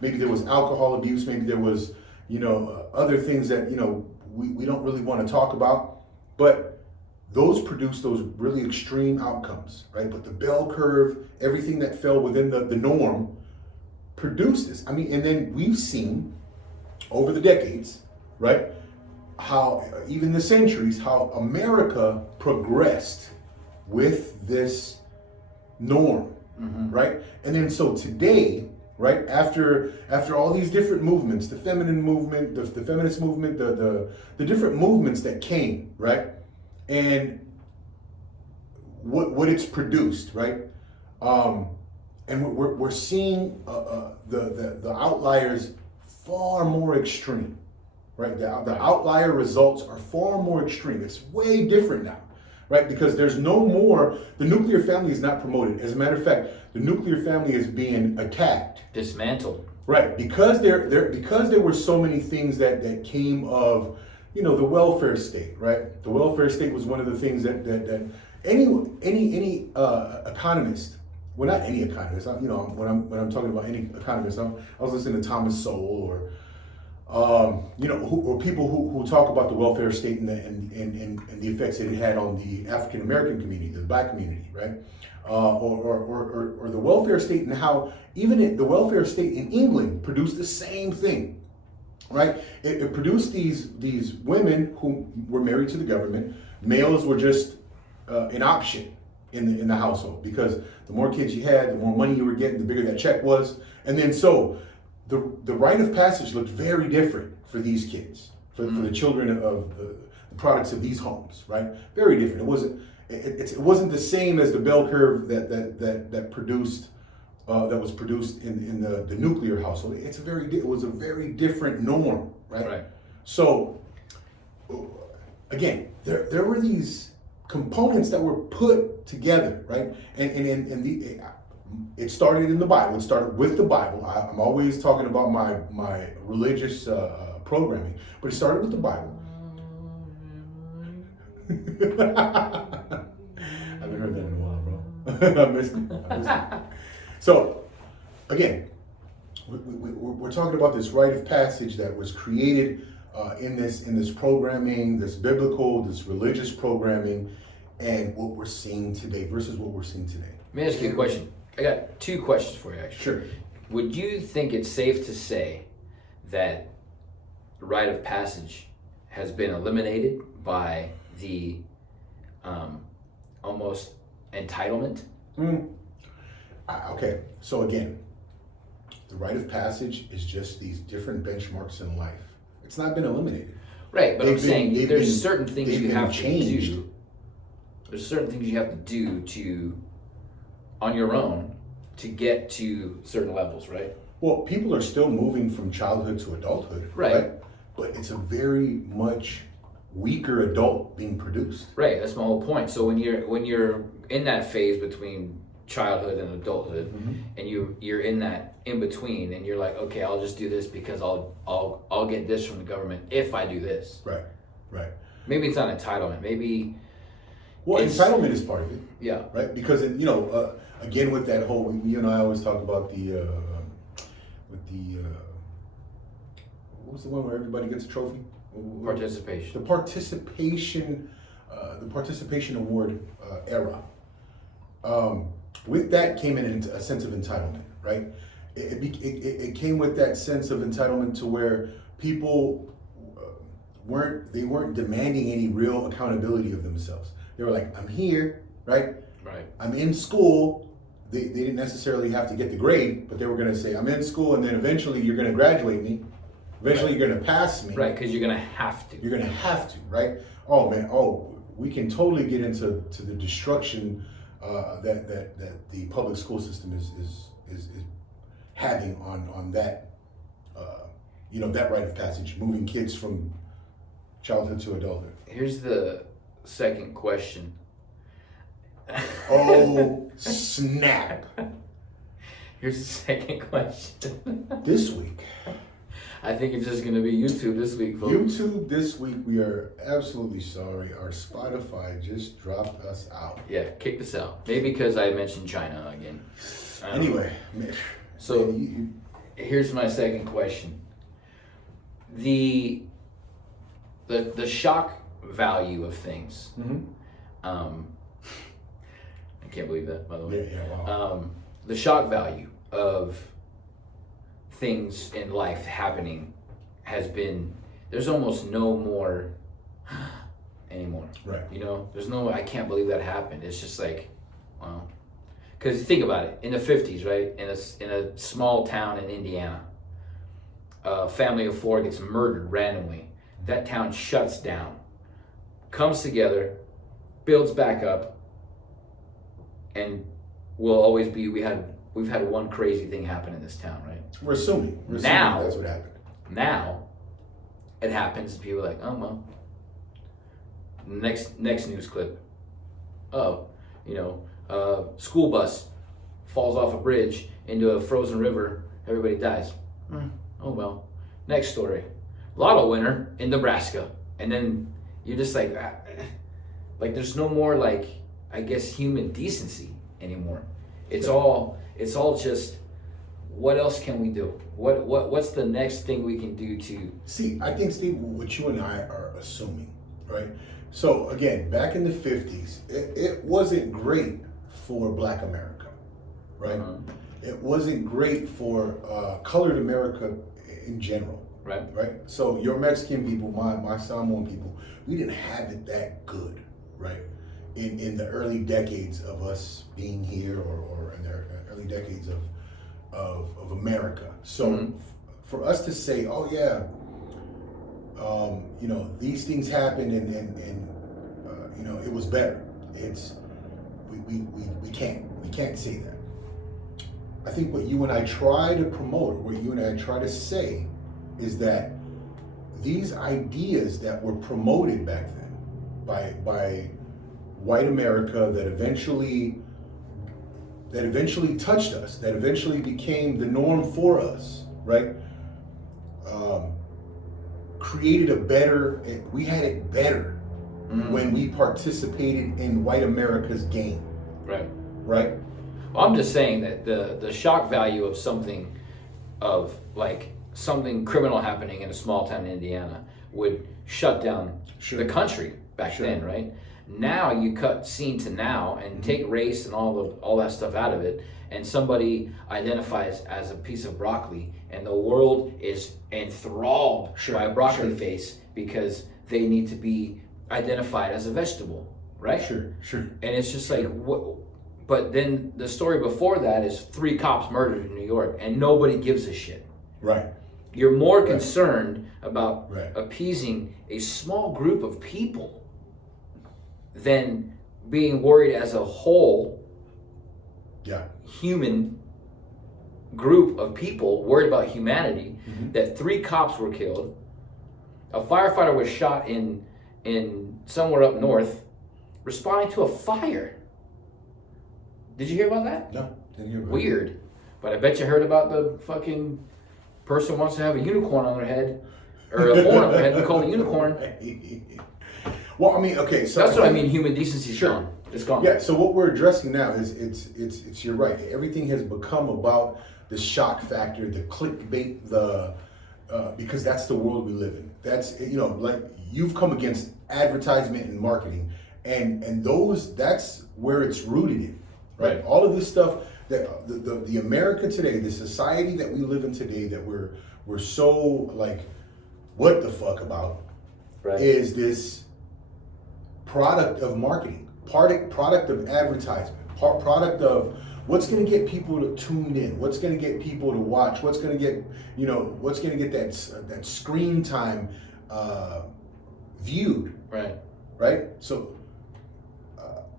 Maybe there was alcohol abuse. Maybe there was, other things that, we don't really want to talk about. But those produce those really extreme outcomes, right? But the bell curve, everything that fell within the norm produced this. And then we've seen over the decades, right? How, even the centuries, how America progressed with this norm, right? And then so today, right, after all these different movements, the feminine movement, the feminist movement, the different movements that came, right? And what it's produced, right? And we're seeing the outliers far more extreme, right? The outlier results are far more extreme. It's way different now, right? Because there's no more, the nuclear family is not promoted. As a matter of fact, the nuclear family is being attacked. Dismantled. Right, because there were so many things that came of, the welfare state, right? The welfare state was one of the things that any economist, well, not any economist, when I'm talking about any economist, I was listening to Thomas Sowell or people who talk about the welfare state and the effects that it had on the African American community, the black community, right? Or the welfare state, and how even the welfare state in England produced the same thing, right? It produced these women who were married to the government. Males were just an option in the household, because the more kids you had, the more money you were getting, the bigger that check was. And then so the rite of passage looked very different for these kids, for the children of the products of these homes, right? Very different. It wasn't the same as the bell curve that was produced in the nuclear household. It was a very different norm, right? So again, there were these components that were put together, right? And it started in the Bible. It started with the Bible. I'm always talking about my religious programming, but it started with the Bible. I haven't heard that in a while, bro. I missed it. So, again, we're talking about this rite of passage that was created in this programming, this biblical, this religious programming, and what we're seeing today versus what we're seeing today. Let me ask you a question. I got 2 questions for you, actually. Sure. Would you think it's safe to say that the rite of passage has been eliminated by the almost entitlement? Okay, so again, the rite of passage is just these different benchmarks in life. It's not been eliminated. Right, but I'm saying there's certain things you have changed. to do. There's certain things you have to do on your own to get to certain levels, right? Well, people are still moving from childhood to adulthood, Right. But it's a very much weaker adult being produced. Right, that's my whole point. So when you're in that phase between childhood and adulthood, and you're in that in between, and you're like, okay, I'll just do this because I'll get this from the government if I do this. Right. Maybe it's not entitlement. Maybe. Well, entitlement is part of it. Yeah. Right, because again with that whole, you and I always talk about what was the one where everybody gets a trophy? Participation. The participation award era. With that came in a sense of entitlement, right? It came with that sense of entitlement to where people weren't demanding any real accountability of themselves. They were like, I'm here, right? Right. I'm in school. They didn't necessarily have to get the grade, but they were going to say, I'm in school, and then eventually you're going to graduate me. Eventually you're going to pass me. Right, because you're going to have to. You're going to have to, right? Oh, man. Oh, we can totally get into the destruction that the public school system is having on that, that rite of passage, moving kids from childhood to adulthood. Here's the second question. Oh, snap. Here's the second question. This week. I think it's just going to be YouTube this week, folks. YouTube this week, we are absolutely sorry. Our Spotify just dropped us out. Yeah, kicked us out. Maybe because I mentioned China again. Anyway. So, here's my second question. The shock value of things. I can't believe that, by the way. Yeah, wow. The shock value of things in life happening has been, there's almost no more anymore. Right. There's no, I can't believe that happened. It's just like, wow. Because think about it, in the 50s, right, in a small town in Indiana, a family of 4 gets murdered randomly. That town shuts down, comes together, builds back up, and will always be, we've had one crazy thing happen in this town, right? We're assuming Now, that's what happened. Now, it happens, and people are like, oh, well. Next news clip. School bus falls off a bridge into a frozen river. Everybody dies. Oh, well. Next story. Lotto winner in Nebraska. And then you're just like there's no more, I guess, human decency anymore. It's all just, what else can we do? What's the next thing we can do to... See, I think, Steve, what you and I are assuming, right? So, again, back in the 50s, it wasn't great for Black America, right? It wasn't great for colored America in general. Right. So your Mexican people, my Samoan people, we didn't have it that good, right? In the early decades of us being here, or in the early decades of America. So for us to say, oh yeah, these things happened and it was better. We can't say that. I think what you and I try to promote, or what you and I try to say, is that these ideas that were promoted back then by white America, that eventually touched us, that eventually became the norm for us, right? Created we had it better when we participated in white America's game. Right? Well, I'm just saying that the shock value of something criminal happening in a small town in Indiana would shut down the country back then, right? Now you cut scene to now and take race and all that stuff out of it, and somebody identifies as a piece of broccoli, and the world is enthralled by a broccoli face because they need to be identified as a vegetable, right? Sure. And it's just like, what? But then the story before that is 3 cops murdered in New York, and nobody gives a shit. Right. You're more concerned about Right. appeasing a small group of people than being worried as a whole human group of people worried about humanity. That 3 cops were killed. A firefighter was shot in somewhere up north responding to a fire. Did you hear about that? No, didn't hear about Weird. But I bet you heard about the fucking person who wants to have a unicorn on their head, or a horn on their head and call it a unicorn. Well, I mean, okay, so that's what I mean. Human decency's gone. It's gone. Yeah. So what we're addressing now is it's you're right. Everything has become about the shock factor, the clickbait, because that's the world we live in. That's, like, you've come against advertisement and marketing, and that's where it's rooted in, right? All of this stuff that the America today, the society that we live in today, that we're so like, what the fuck about, is this product of marketing, product of advertisement, product of what's going to get people to tune in, what's going to get people to watch, what's going to get that screen time viewed, right? So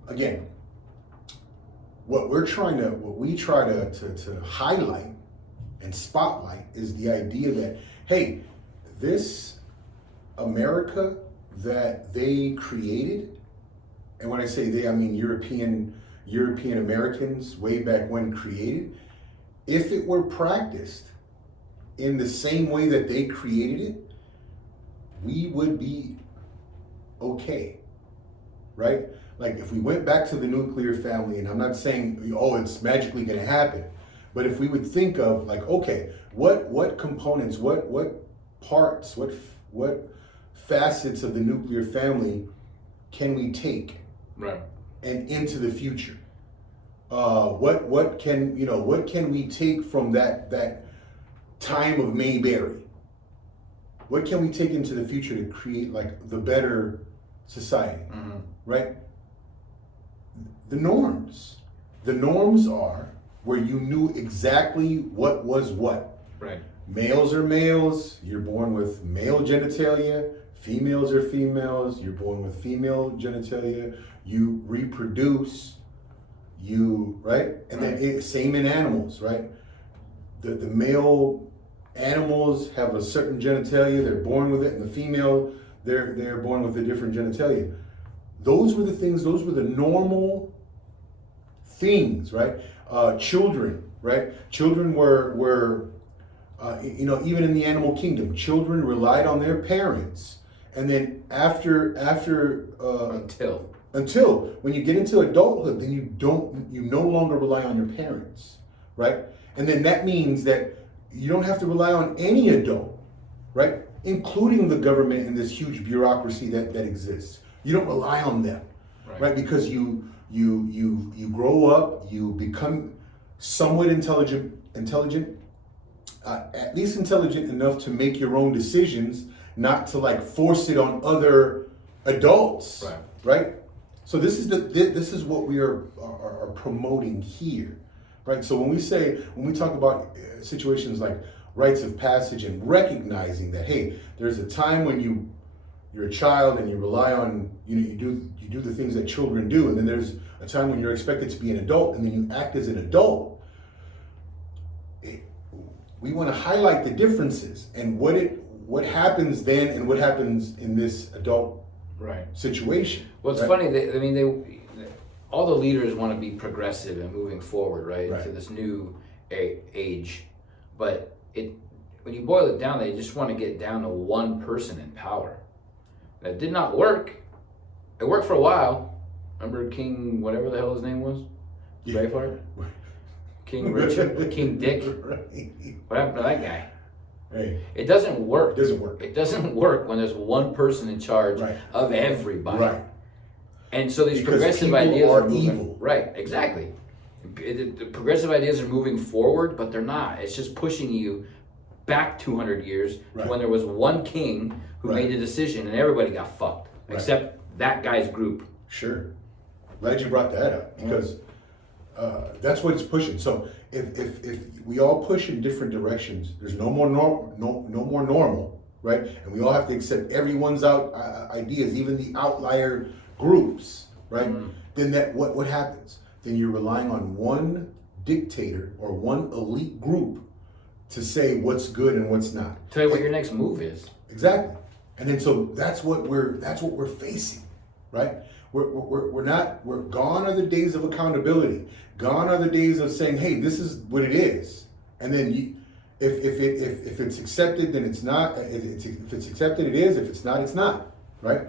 again, what we try to highlight and spotlight is the idea that, hey, this America that they created, and when I say they, I mean European Americans way back when created, if it were practiced in the same way that they created it, we would be okay, right? Like, if we went back to the nuclear family, and I'm not saying, oh, it's magically going to happen, but if we would think of, like, okay, what components, what parts, what facets of the nuclear family can we take and into the future? What can we take from that time of Mayberry? What can we take into the future to create, like, the better society, right? The norms are where you knew exactly what was what. Right. Males are males. You're born with male genitalia. Females are females. You're born with female genitalia. You reproduce. Right? And then same in animals, right? The male animals have a certain genitalia. They're born with it, and the female, they're born with a different genitalia. Those were the things. Those were the normal things, right? Children, right? Children were even in the animal kingdom, children relied on their parents, and then until when you get into adulthood, then you no longer rely on your parents, right? And then that means that you don't have to rely on any adult, right? Including the government and this huge bureaucracy that exists. You don't rely on them, right? Because you grow up, you become somewhat intelligent, at least intelligent enough to make your own decisions, not to, like, force it on other adults, right? So this is what we are promoting here, right? So when we talk about situations like rites of passage and recognizing that, hey, there's a time when you're a child and you rely on, you do the things that children do, and then there's a time when you're expected to be an adult and then you act as an adult. We want to highlight the differences and what happens then and what happens in this adult situation. Well, it's funny. All the leaders want to be progressive and moving forward, into this new age. But when you boil it down, they just want to get down to one person in power. That did not work. It worked for a while. Remember King, whatever the hell his name was? Braveheart? King Richard? King Dick? What happened to that guy? Hey. It doesn't work. It doesn't work. It doesn't work when there's one person in charge of everybody. Right. And so these Because progressive people ideas are moving, evil. right? Exactly. The progressive ideas are moving forward, but they're not. It's just pushing you back 200 years Right. to when there was one king who Right. made a decision and everybody got fucked, Right. except that guy's group. Sure. Glad you brought that up because that's what it's pushing. So if we all push in different directions, there's no more normal, right? And we all have to accept everyone's ideas, even the outlier groups, right? Then what happens? Then you're relying on one dictator or one elite group to say what's good and what's not. Tell you what your next move is. Exactly. And then so that's what we're facing, right? We're gone are the days of accountability. Gone are the days of saying, hey, this is what it is. And then if it's accepted, then it's not. If it's accepted, it is. If it's not, it's not, right?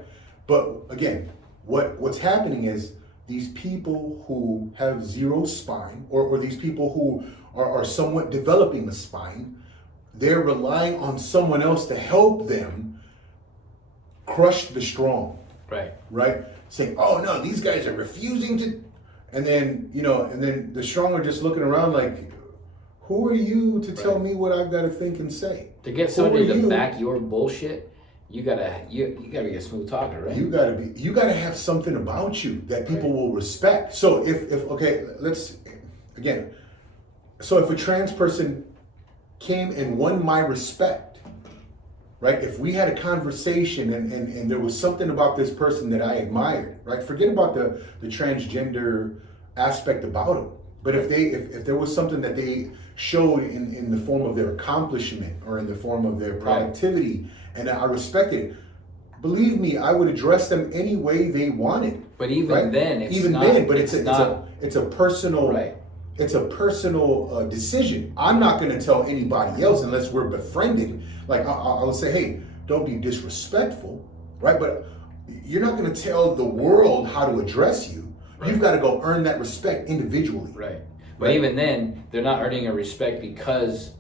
But again, what's happening is these people who have zero spine, or these people who are somewhat developing a spine, they're relying on someone else to help them crush the strong. Right. Right? Saying, oh no, these guys are refusing to, and then the strong are just looking around like, who are you to tell me what I've got to think and say? To get somebody to back your bullshit, you gotta be a smooth talker, right? You gotta have something about you that people will respect. So if a trans person came and won my respect, right? If we had a conversation and there was something about this person that I admired, right? Forget about the transgender aspect about them. But if there was something that they showed in the form of their accomplishment or in the form of their productivity, and I respected it, believe me, I would address them any way they wanted. But even then, it's a personal. Right. It's a personal decision. I'm not going to tell anybody else unless we're befriended. Like I'll say, hey, don't be disrespectful, right? But you're not going to tell the world how to address you. Right. You've got to go earn that respect individually. Right. But even then, they're not earning a respect because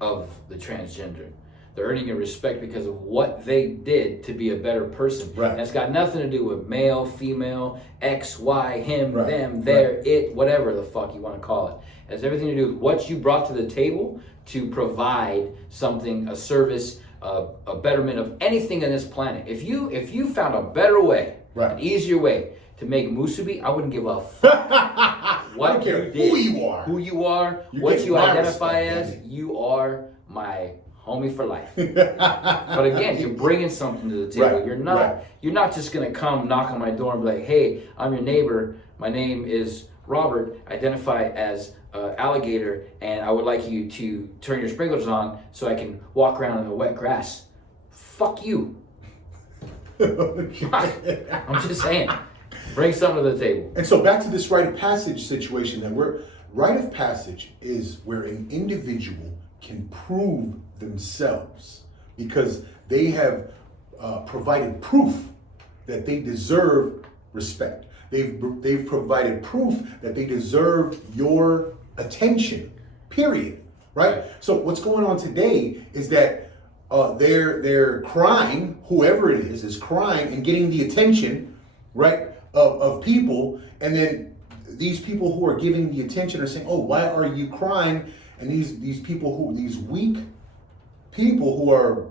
of the transgender. They're earning a respect because of what they did to be a better person. Right. And it's got nothing to do with male, female, X, Y, him, right. them, there, it, whatever the fuck you want to call it. It has everything to do with what you brought to the table to provide something, a service, a betterment of anything on this planet. If you found a better way, an easier way to make musubi, I wouldn't give a fuck what I don't care you did, who you are, what you identify as. You are my homie for life. But again, you're bringing something to the table. Right. You're not just gonna come knock on my door and be like, hey, I'm your neighbor. My name is Robert. Identify as alligator, and I would like you to turn your sprinklers on so I can walk around in the wet grass. Fuck you. I'm just saying. Bring something to the table. And so back to this rite of passage situation then. Rite of passage is where an individual can prove themselves because they have provided proof that they deserve respect. They've provided proof that they deserve your attention, period, right? So what's going on today is that they're crying, whoever it is crying and getting the attention, right, of people, and then these people who are giving the attention are saying, oh, why are you crying? And these weak people who are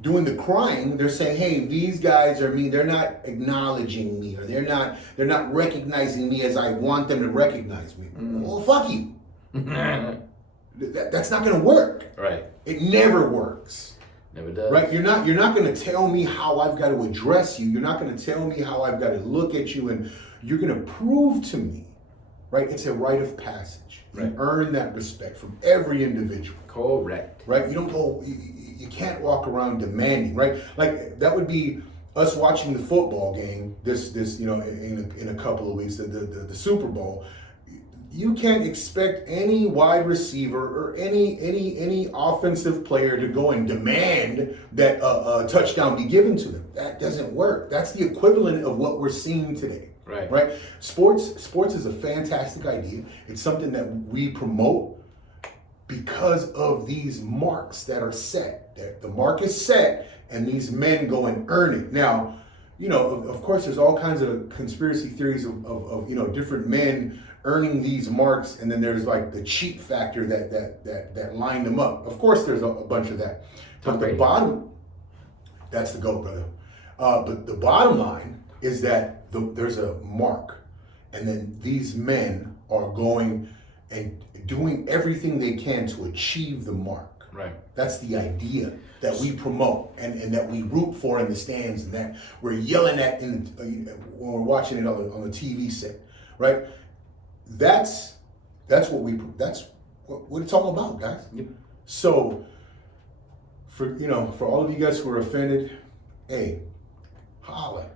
doing the crying, they're saying, hey, these guys are me, they're not acknowledging me, or they're not recognizing me as I want them to recognize me. Well, fuck you. That's not gonna work. Right. It never works. Never does. Right? You're not gonna tell me how I've got to address you. You're not gonna tell me how I've got to look at you, and you're gonna prove to me, right? It's a rite of passage. You earn that respect from every individual. Correct. Right? You don't go, you can't walk around demanding, right? Like that would be us watching the football game this in a couple of weeks, the Super Bowl. You can't expect any wide receiver or any offensive player to go and demand that a touchdown be given to them. That doesn't work. That's the equivalent of what we're seeing today. Right? Sports is a fantastic idea. It's something that we promote because of these marks that are set. That the mark is set, and these men go and earn it. Now, you know, of course, there's all kinds of conspiracy theories of you know, different men earning these marks, and then there's like the cheat factor that lined them up. Of course, there's a bunch of that. But the bottom, that's the GOAT, brother. But the bottom line is that there's a mark, and then these men are going and doing everything they can to achieve the mark. Right. That's the idea that we promote and that we root for in the stands, and that we're yelling at when we're watching it on the TV set, right? That's what it's all about, guys. Yep. So for all of you guys who are offended, hey, holla,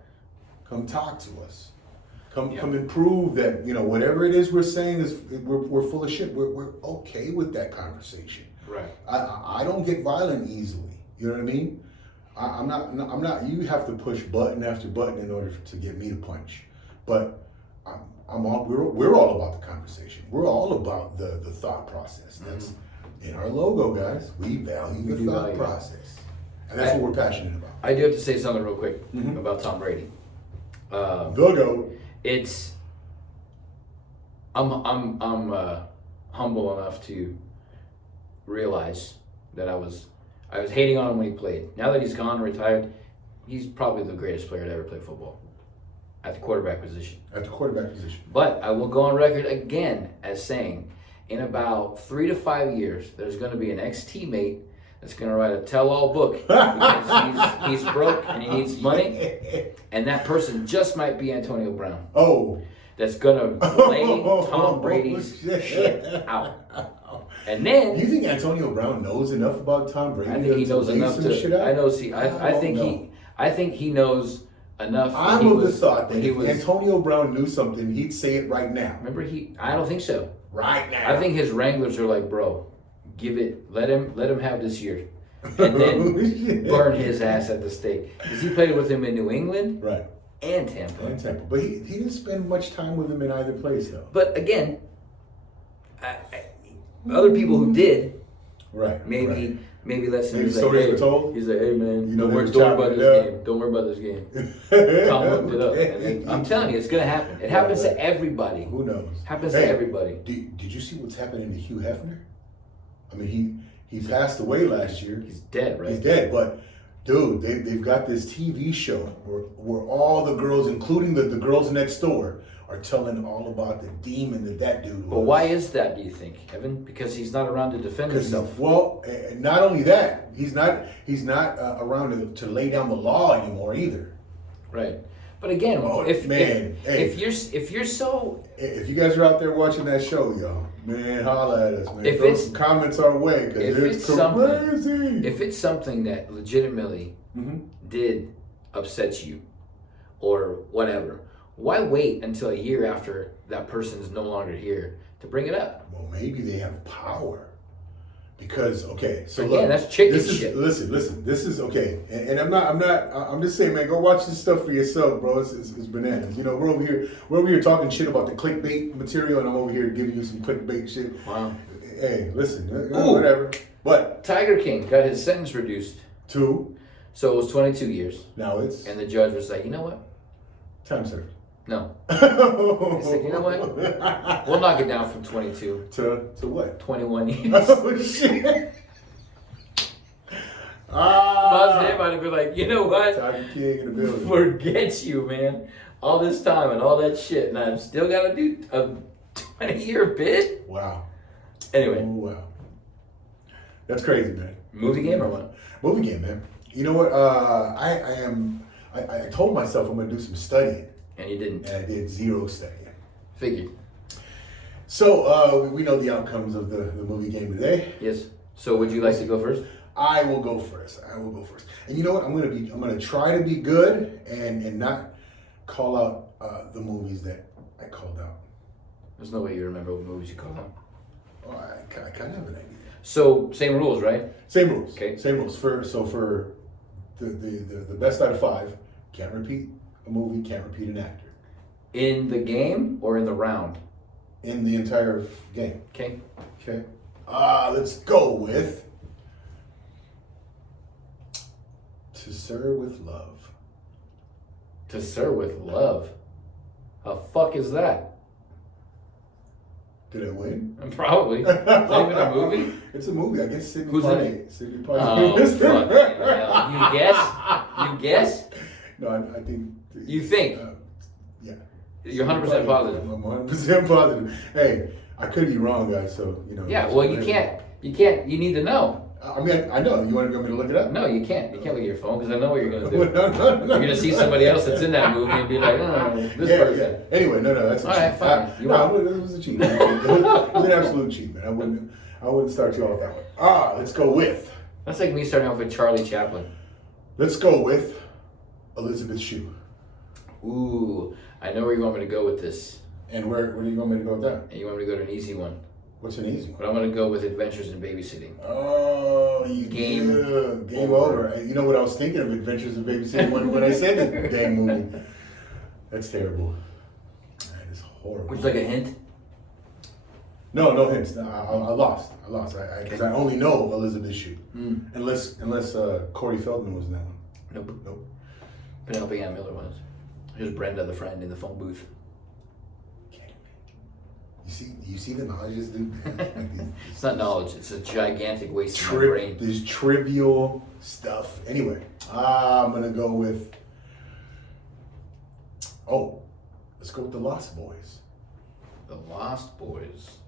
come talk to us. Come and prove that, you know, whatever it is we're saying is we're full of shit. We're okay with that conversation. Right. I don't get violent easily. You know what I mean? I'm not. You have to push button after button in order to get me to punch. But we're all about the conversation. We're all about the thought process. That's in our logo, guys. We value the thought process, and that's what we're passionate about. I do have to say something real quick about Tom Brady. The GOAT. I'm humble enough to realize that I was hating on him when he played. Now that he's gone and retired, he's probably the greatest player to ever play football at the quarterback position. But I will go on record again as saying, in about 3 to 5 years, there's going to be an ex-teammate that's going to write a tell-all book because he's broke and he needs money, and that person just might be Antonio Brown. Oh. That's going to lay Tom Brady's shit out. And then, you think Antonio Brown knows enough about Tom Brady? I think he knows enough to. I think he knows enough. I'm of the thought that if Antonio Brown knew something, he'd say it right now. Remember, I don't think so. Right now. I think his wranglers are like, bro, let him have this year, and then burn his ass at the stake, because he played with him in New England, right, and Tampa. But he didn't spend much time with him in either place, though. But again, other people who did, right, maybe less. Maybe stories were told. He's like, hey man, don't worry about this game. Tom looked it up. And I'm telling you, it's gonna happen. It happens to everybody. Who knows? Happens to everybody. Did you see what's happening to Hugh Hefner? I mean, he passed away last year. He's dead, right? He's dead, but dude, they've got this TV show where all the girls, including the girls next door, are telling all about the demon that dude was. But why is that, do you think, Evan? Because he's not around to defend himself. Well, not only that, he's not around to lay down the law anymore either. Right. But again, if you guys are out there watching that show, y'all, man, holla at us, man. Throw some comments our way, because it's crazy. If it's something that legitimately did upset you, or whatever, why wait until a year after that person is no longer here to bring it up? Well, maybe they have power. Because so again, look, that's chicken shit. Listen. This is okay, and I'm just saying, man, go watch this stuff for yourself, bro. It's bananas. You know, we're over here talking shit about the clickbait material, and I'm over here giving you some clickbait shit. Wow. Hey, listen, whatever. But Tiger King got his sentence reduced to, so it was 22 years. Now it's, and the judge was like, you know what? Time served. No. He said, you know what? We'll knock it down from 22 to what? 21 years. Oh shit! They might have been like, you know what? Tiger King in the building. Forget you, man. All this time and all that shit, and I've still got to do a 20-year bid. Wow. Anyway. Oh, wow. That's crazy, man. Movie game or what? Movie game, man. You know what? I told myself I'm going to do some studying. And you didn't. And I did zero studying. Figured. So we know the outcomes of the movie game today. Yes. So would you like to go first? I will go first. And you know what? I'm gonna try to be good and not call out the movies that I called out. There's no way you remember what movies you called out. Oh, I kind of have an idea. So same rules, right? Same rules. Okay. Same rules. For the best out of 5, can't repeat a movie, can't repeat an actor. In the game or in the round? In the entire game. Okay. Okay. Let's go with To Sir with Love. To Sir with Love. The fuck is that? Did I win? Probably. Is that even a movie? It's a movie. I guess Sidney Who's in Poitier. it? Sidney Oh, Poitier. fuck. You guess? You guess? No, I think. You think? Yeah. You're 100% positive. I'm 100% positive. Hey, I could be wrong, guys. So Yeah. Well, you can't. You need to know. I mean, I know. You want me to look it up? No, you can't. You can't look at your phone because I know what you're gonna do. No. You're gonna see somebody else that's in that movie and be like, oh, this person. Yeah. Anyway, no, that's a All cheat. right, fine. It was a cheat. It was an absolute cheat, man. I wouldn't start you off that way. Let's go with. That's like me starting off with Charlie Chaplin. Let's go with Elizabeth Shue. Ooh, I know where you want me to go with this. And where do you want me to go with that? And you want me to go to an easy one. What's an easy But one? I'm gonna go with Adventures in Babysitting. Oh, game over. And you know what I was thinking of Adventures in Babysitting when I said the dang movie. That's terrible. That is horrible. Would you like a hint? No hints. No, I lost. Because I only know Elizabeth Shue. Unless Corey Feldman was in that one. Nope. Penelope Ann Miller was. Here's Brenda, the friend, in the phone booth. You see the knowledge this dude? It's not knowledge. It's a gigantic waste of my brain. There's trivial stuff. Anyway, I'm gonna go with. Let's go with The Lost Boys. The Lost Boys.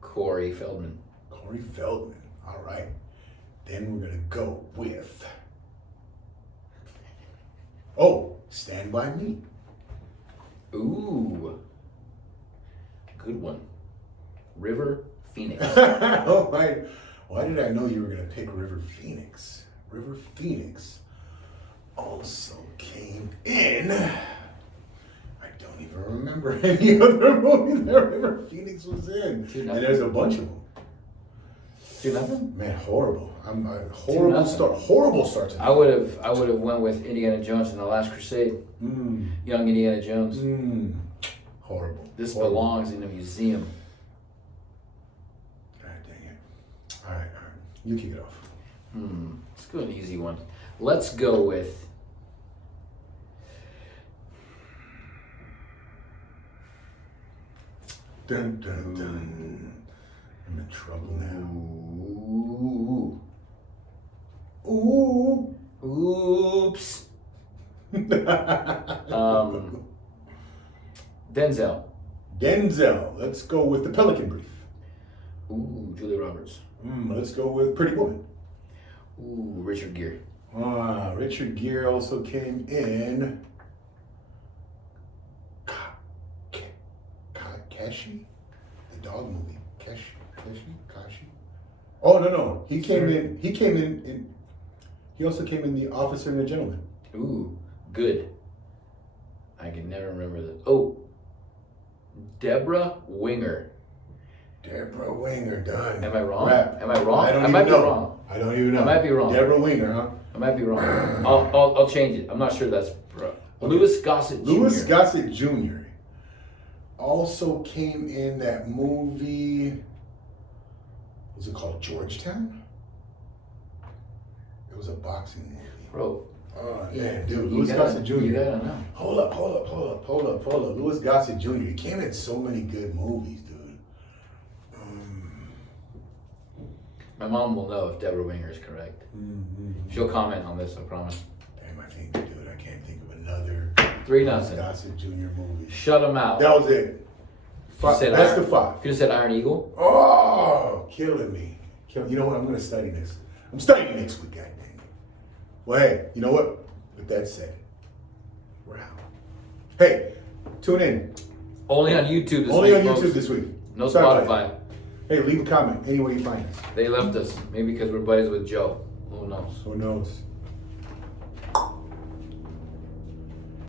Corey Feldman. All right. Then we're gonna go with. Stand By Me. Ooh. Good one. River Phoenix. Why did I know you were gonna pick River Phoenix? River Phoenix also came in. I don't even remember any other movie that River Phoenix was in. And there's a bunch of them. 2-0? Man, horrible. I'm a horrible start. Horrible start to I would have went with Indiana Jones and the Last Crusade. Young Indiana Jones. Horrible. This Horrible. belongs in a museum. God dang it. All right. You kick it off. Let's go an easy one. Let's go with Dun dun dun. I'm in trouble now. Ooh. Oops. Denzel. Let's go with The Pelican Brief. Ooh, Julia Roberts. Let's go with Pretty Woman. Ooh, Richard Gere. Richard Gere also came in. Kashi? The dog movie. Kashi? Oh, no. He came in. He also came in The Officer and the Gentleman. Ooh, good. I can never remember this. Oh, Deborah Winger. Done. Am I wrong? Rap. Am I wrong? I might be wrong. I don't even know. I might be wrong. Deborah Winger, huh? I might be wrong. I'll change it. I'm not sure that's okay. Louis Gossett Jr. Louis Gossett Jr. also came in that movie. Was it called Georgetown? It was a boxing movie. Bro. Oh, yeah, dude. Louis Gossett Jr. You gotta know. Hold up. Louis Gossett Jr. He came in so many good movies, dude. My mom will know if Deborah Winger is correct. She'll comment on this, I promise. Damn, I can't think of another 3-0. Louis Gossett Jr. movie. Shut him out. That was it. That's the 5. Could have said Iron Eagle. Oh, killing me. You know what? I'm going to study this. I'm studying next week, God dang it. Well, hey, you know what? With that said, we're out. Hey, tune in. Only on YouTube this Only week, on folks. YouTube this week. No Sorry. Spotify. Hey, leave a comment anywhere you find us. They left us. Maybe because we're buddies with Joe. Who knows? Who knows?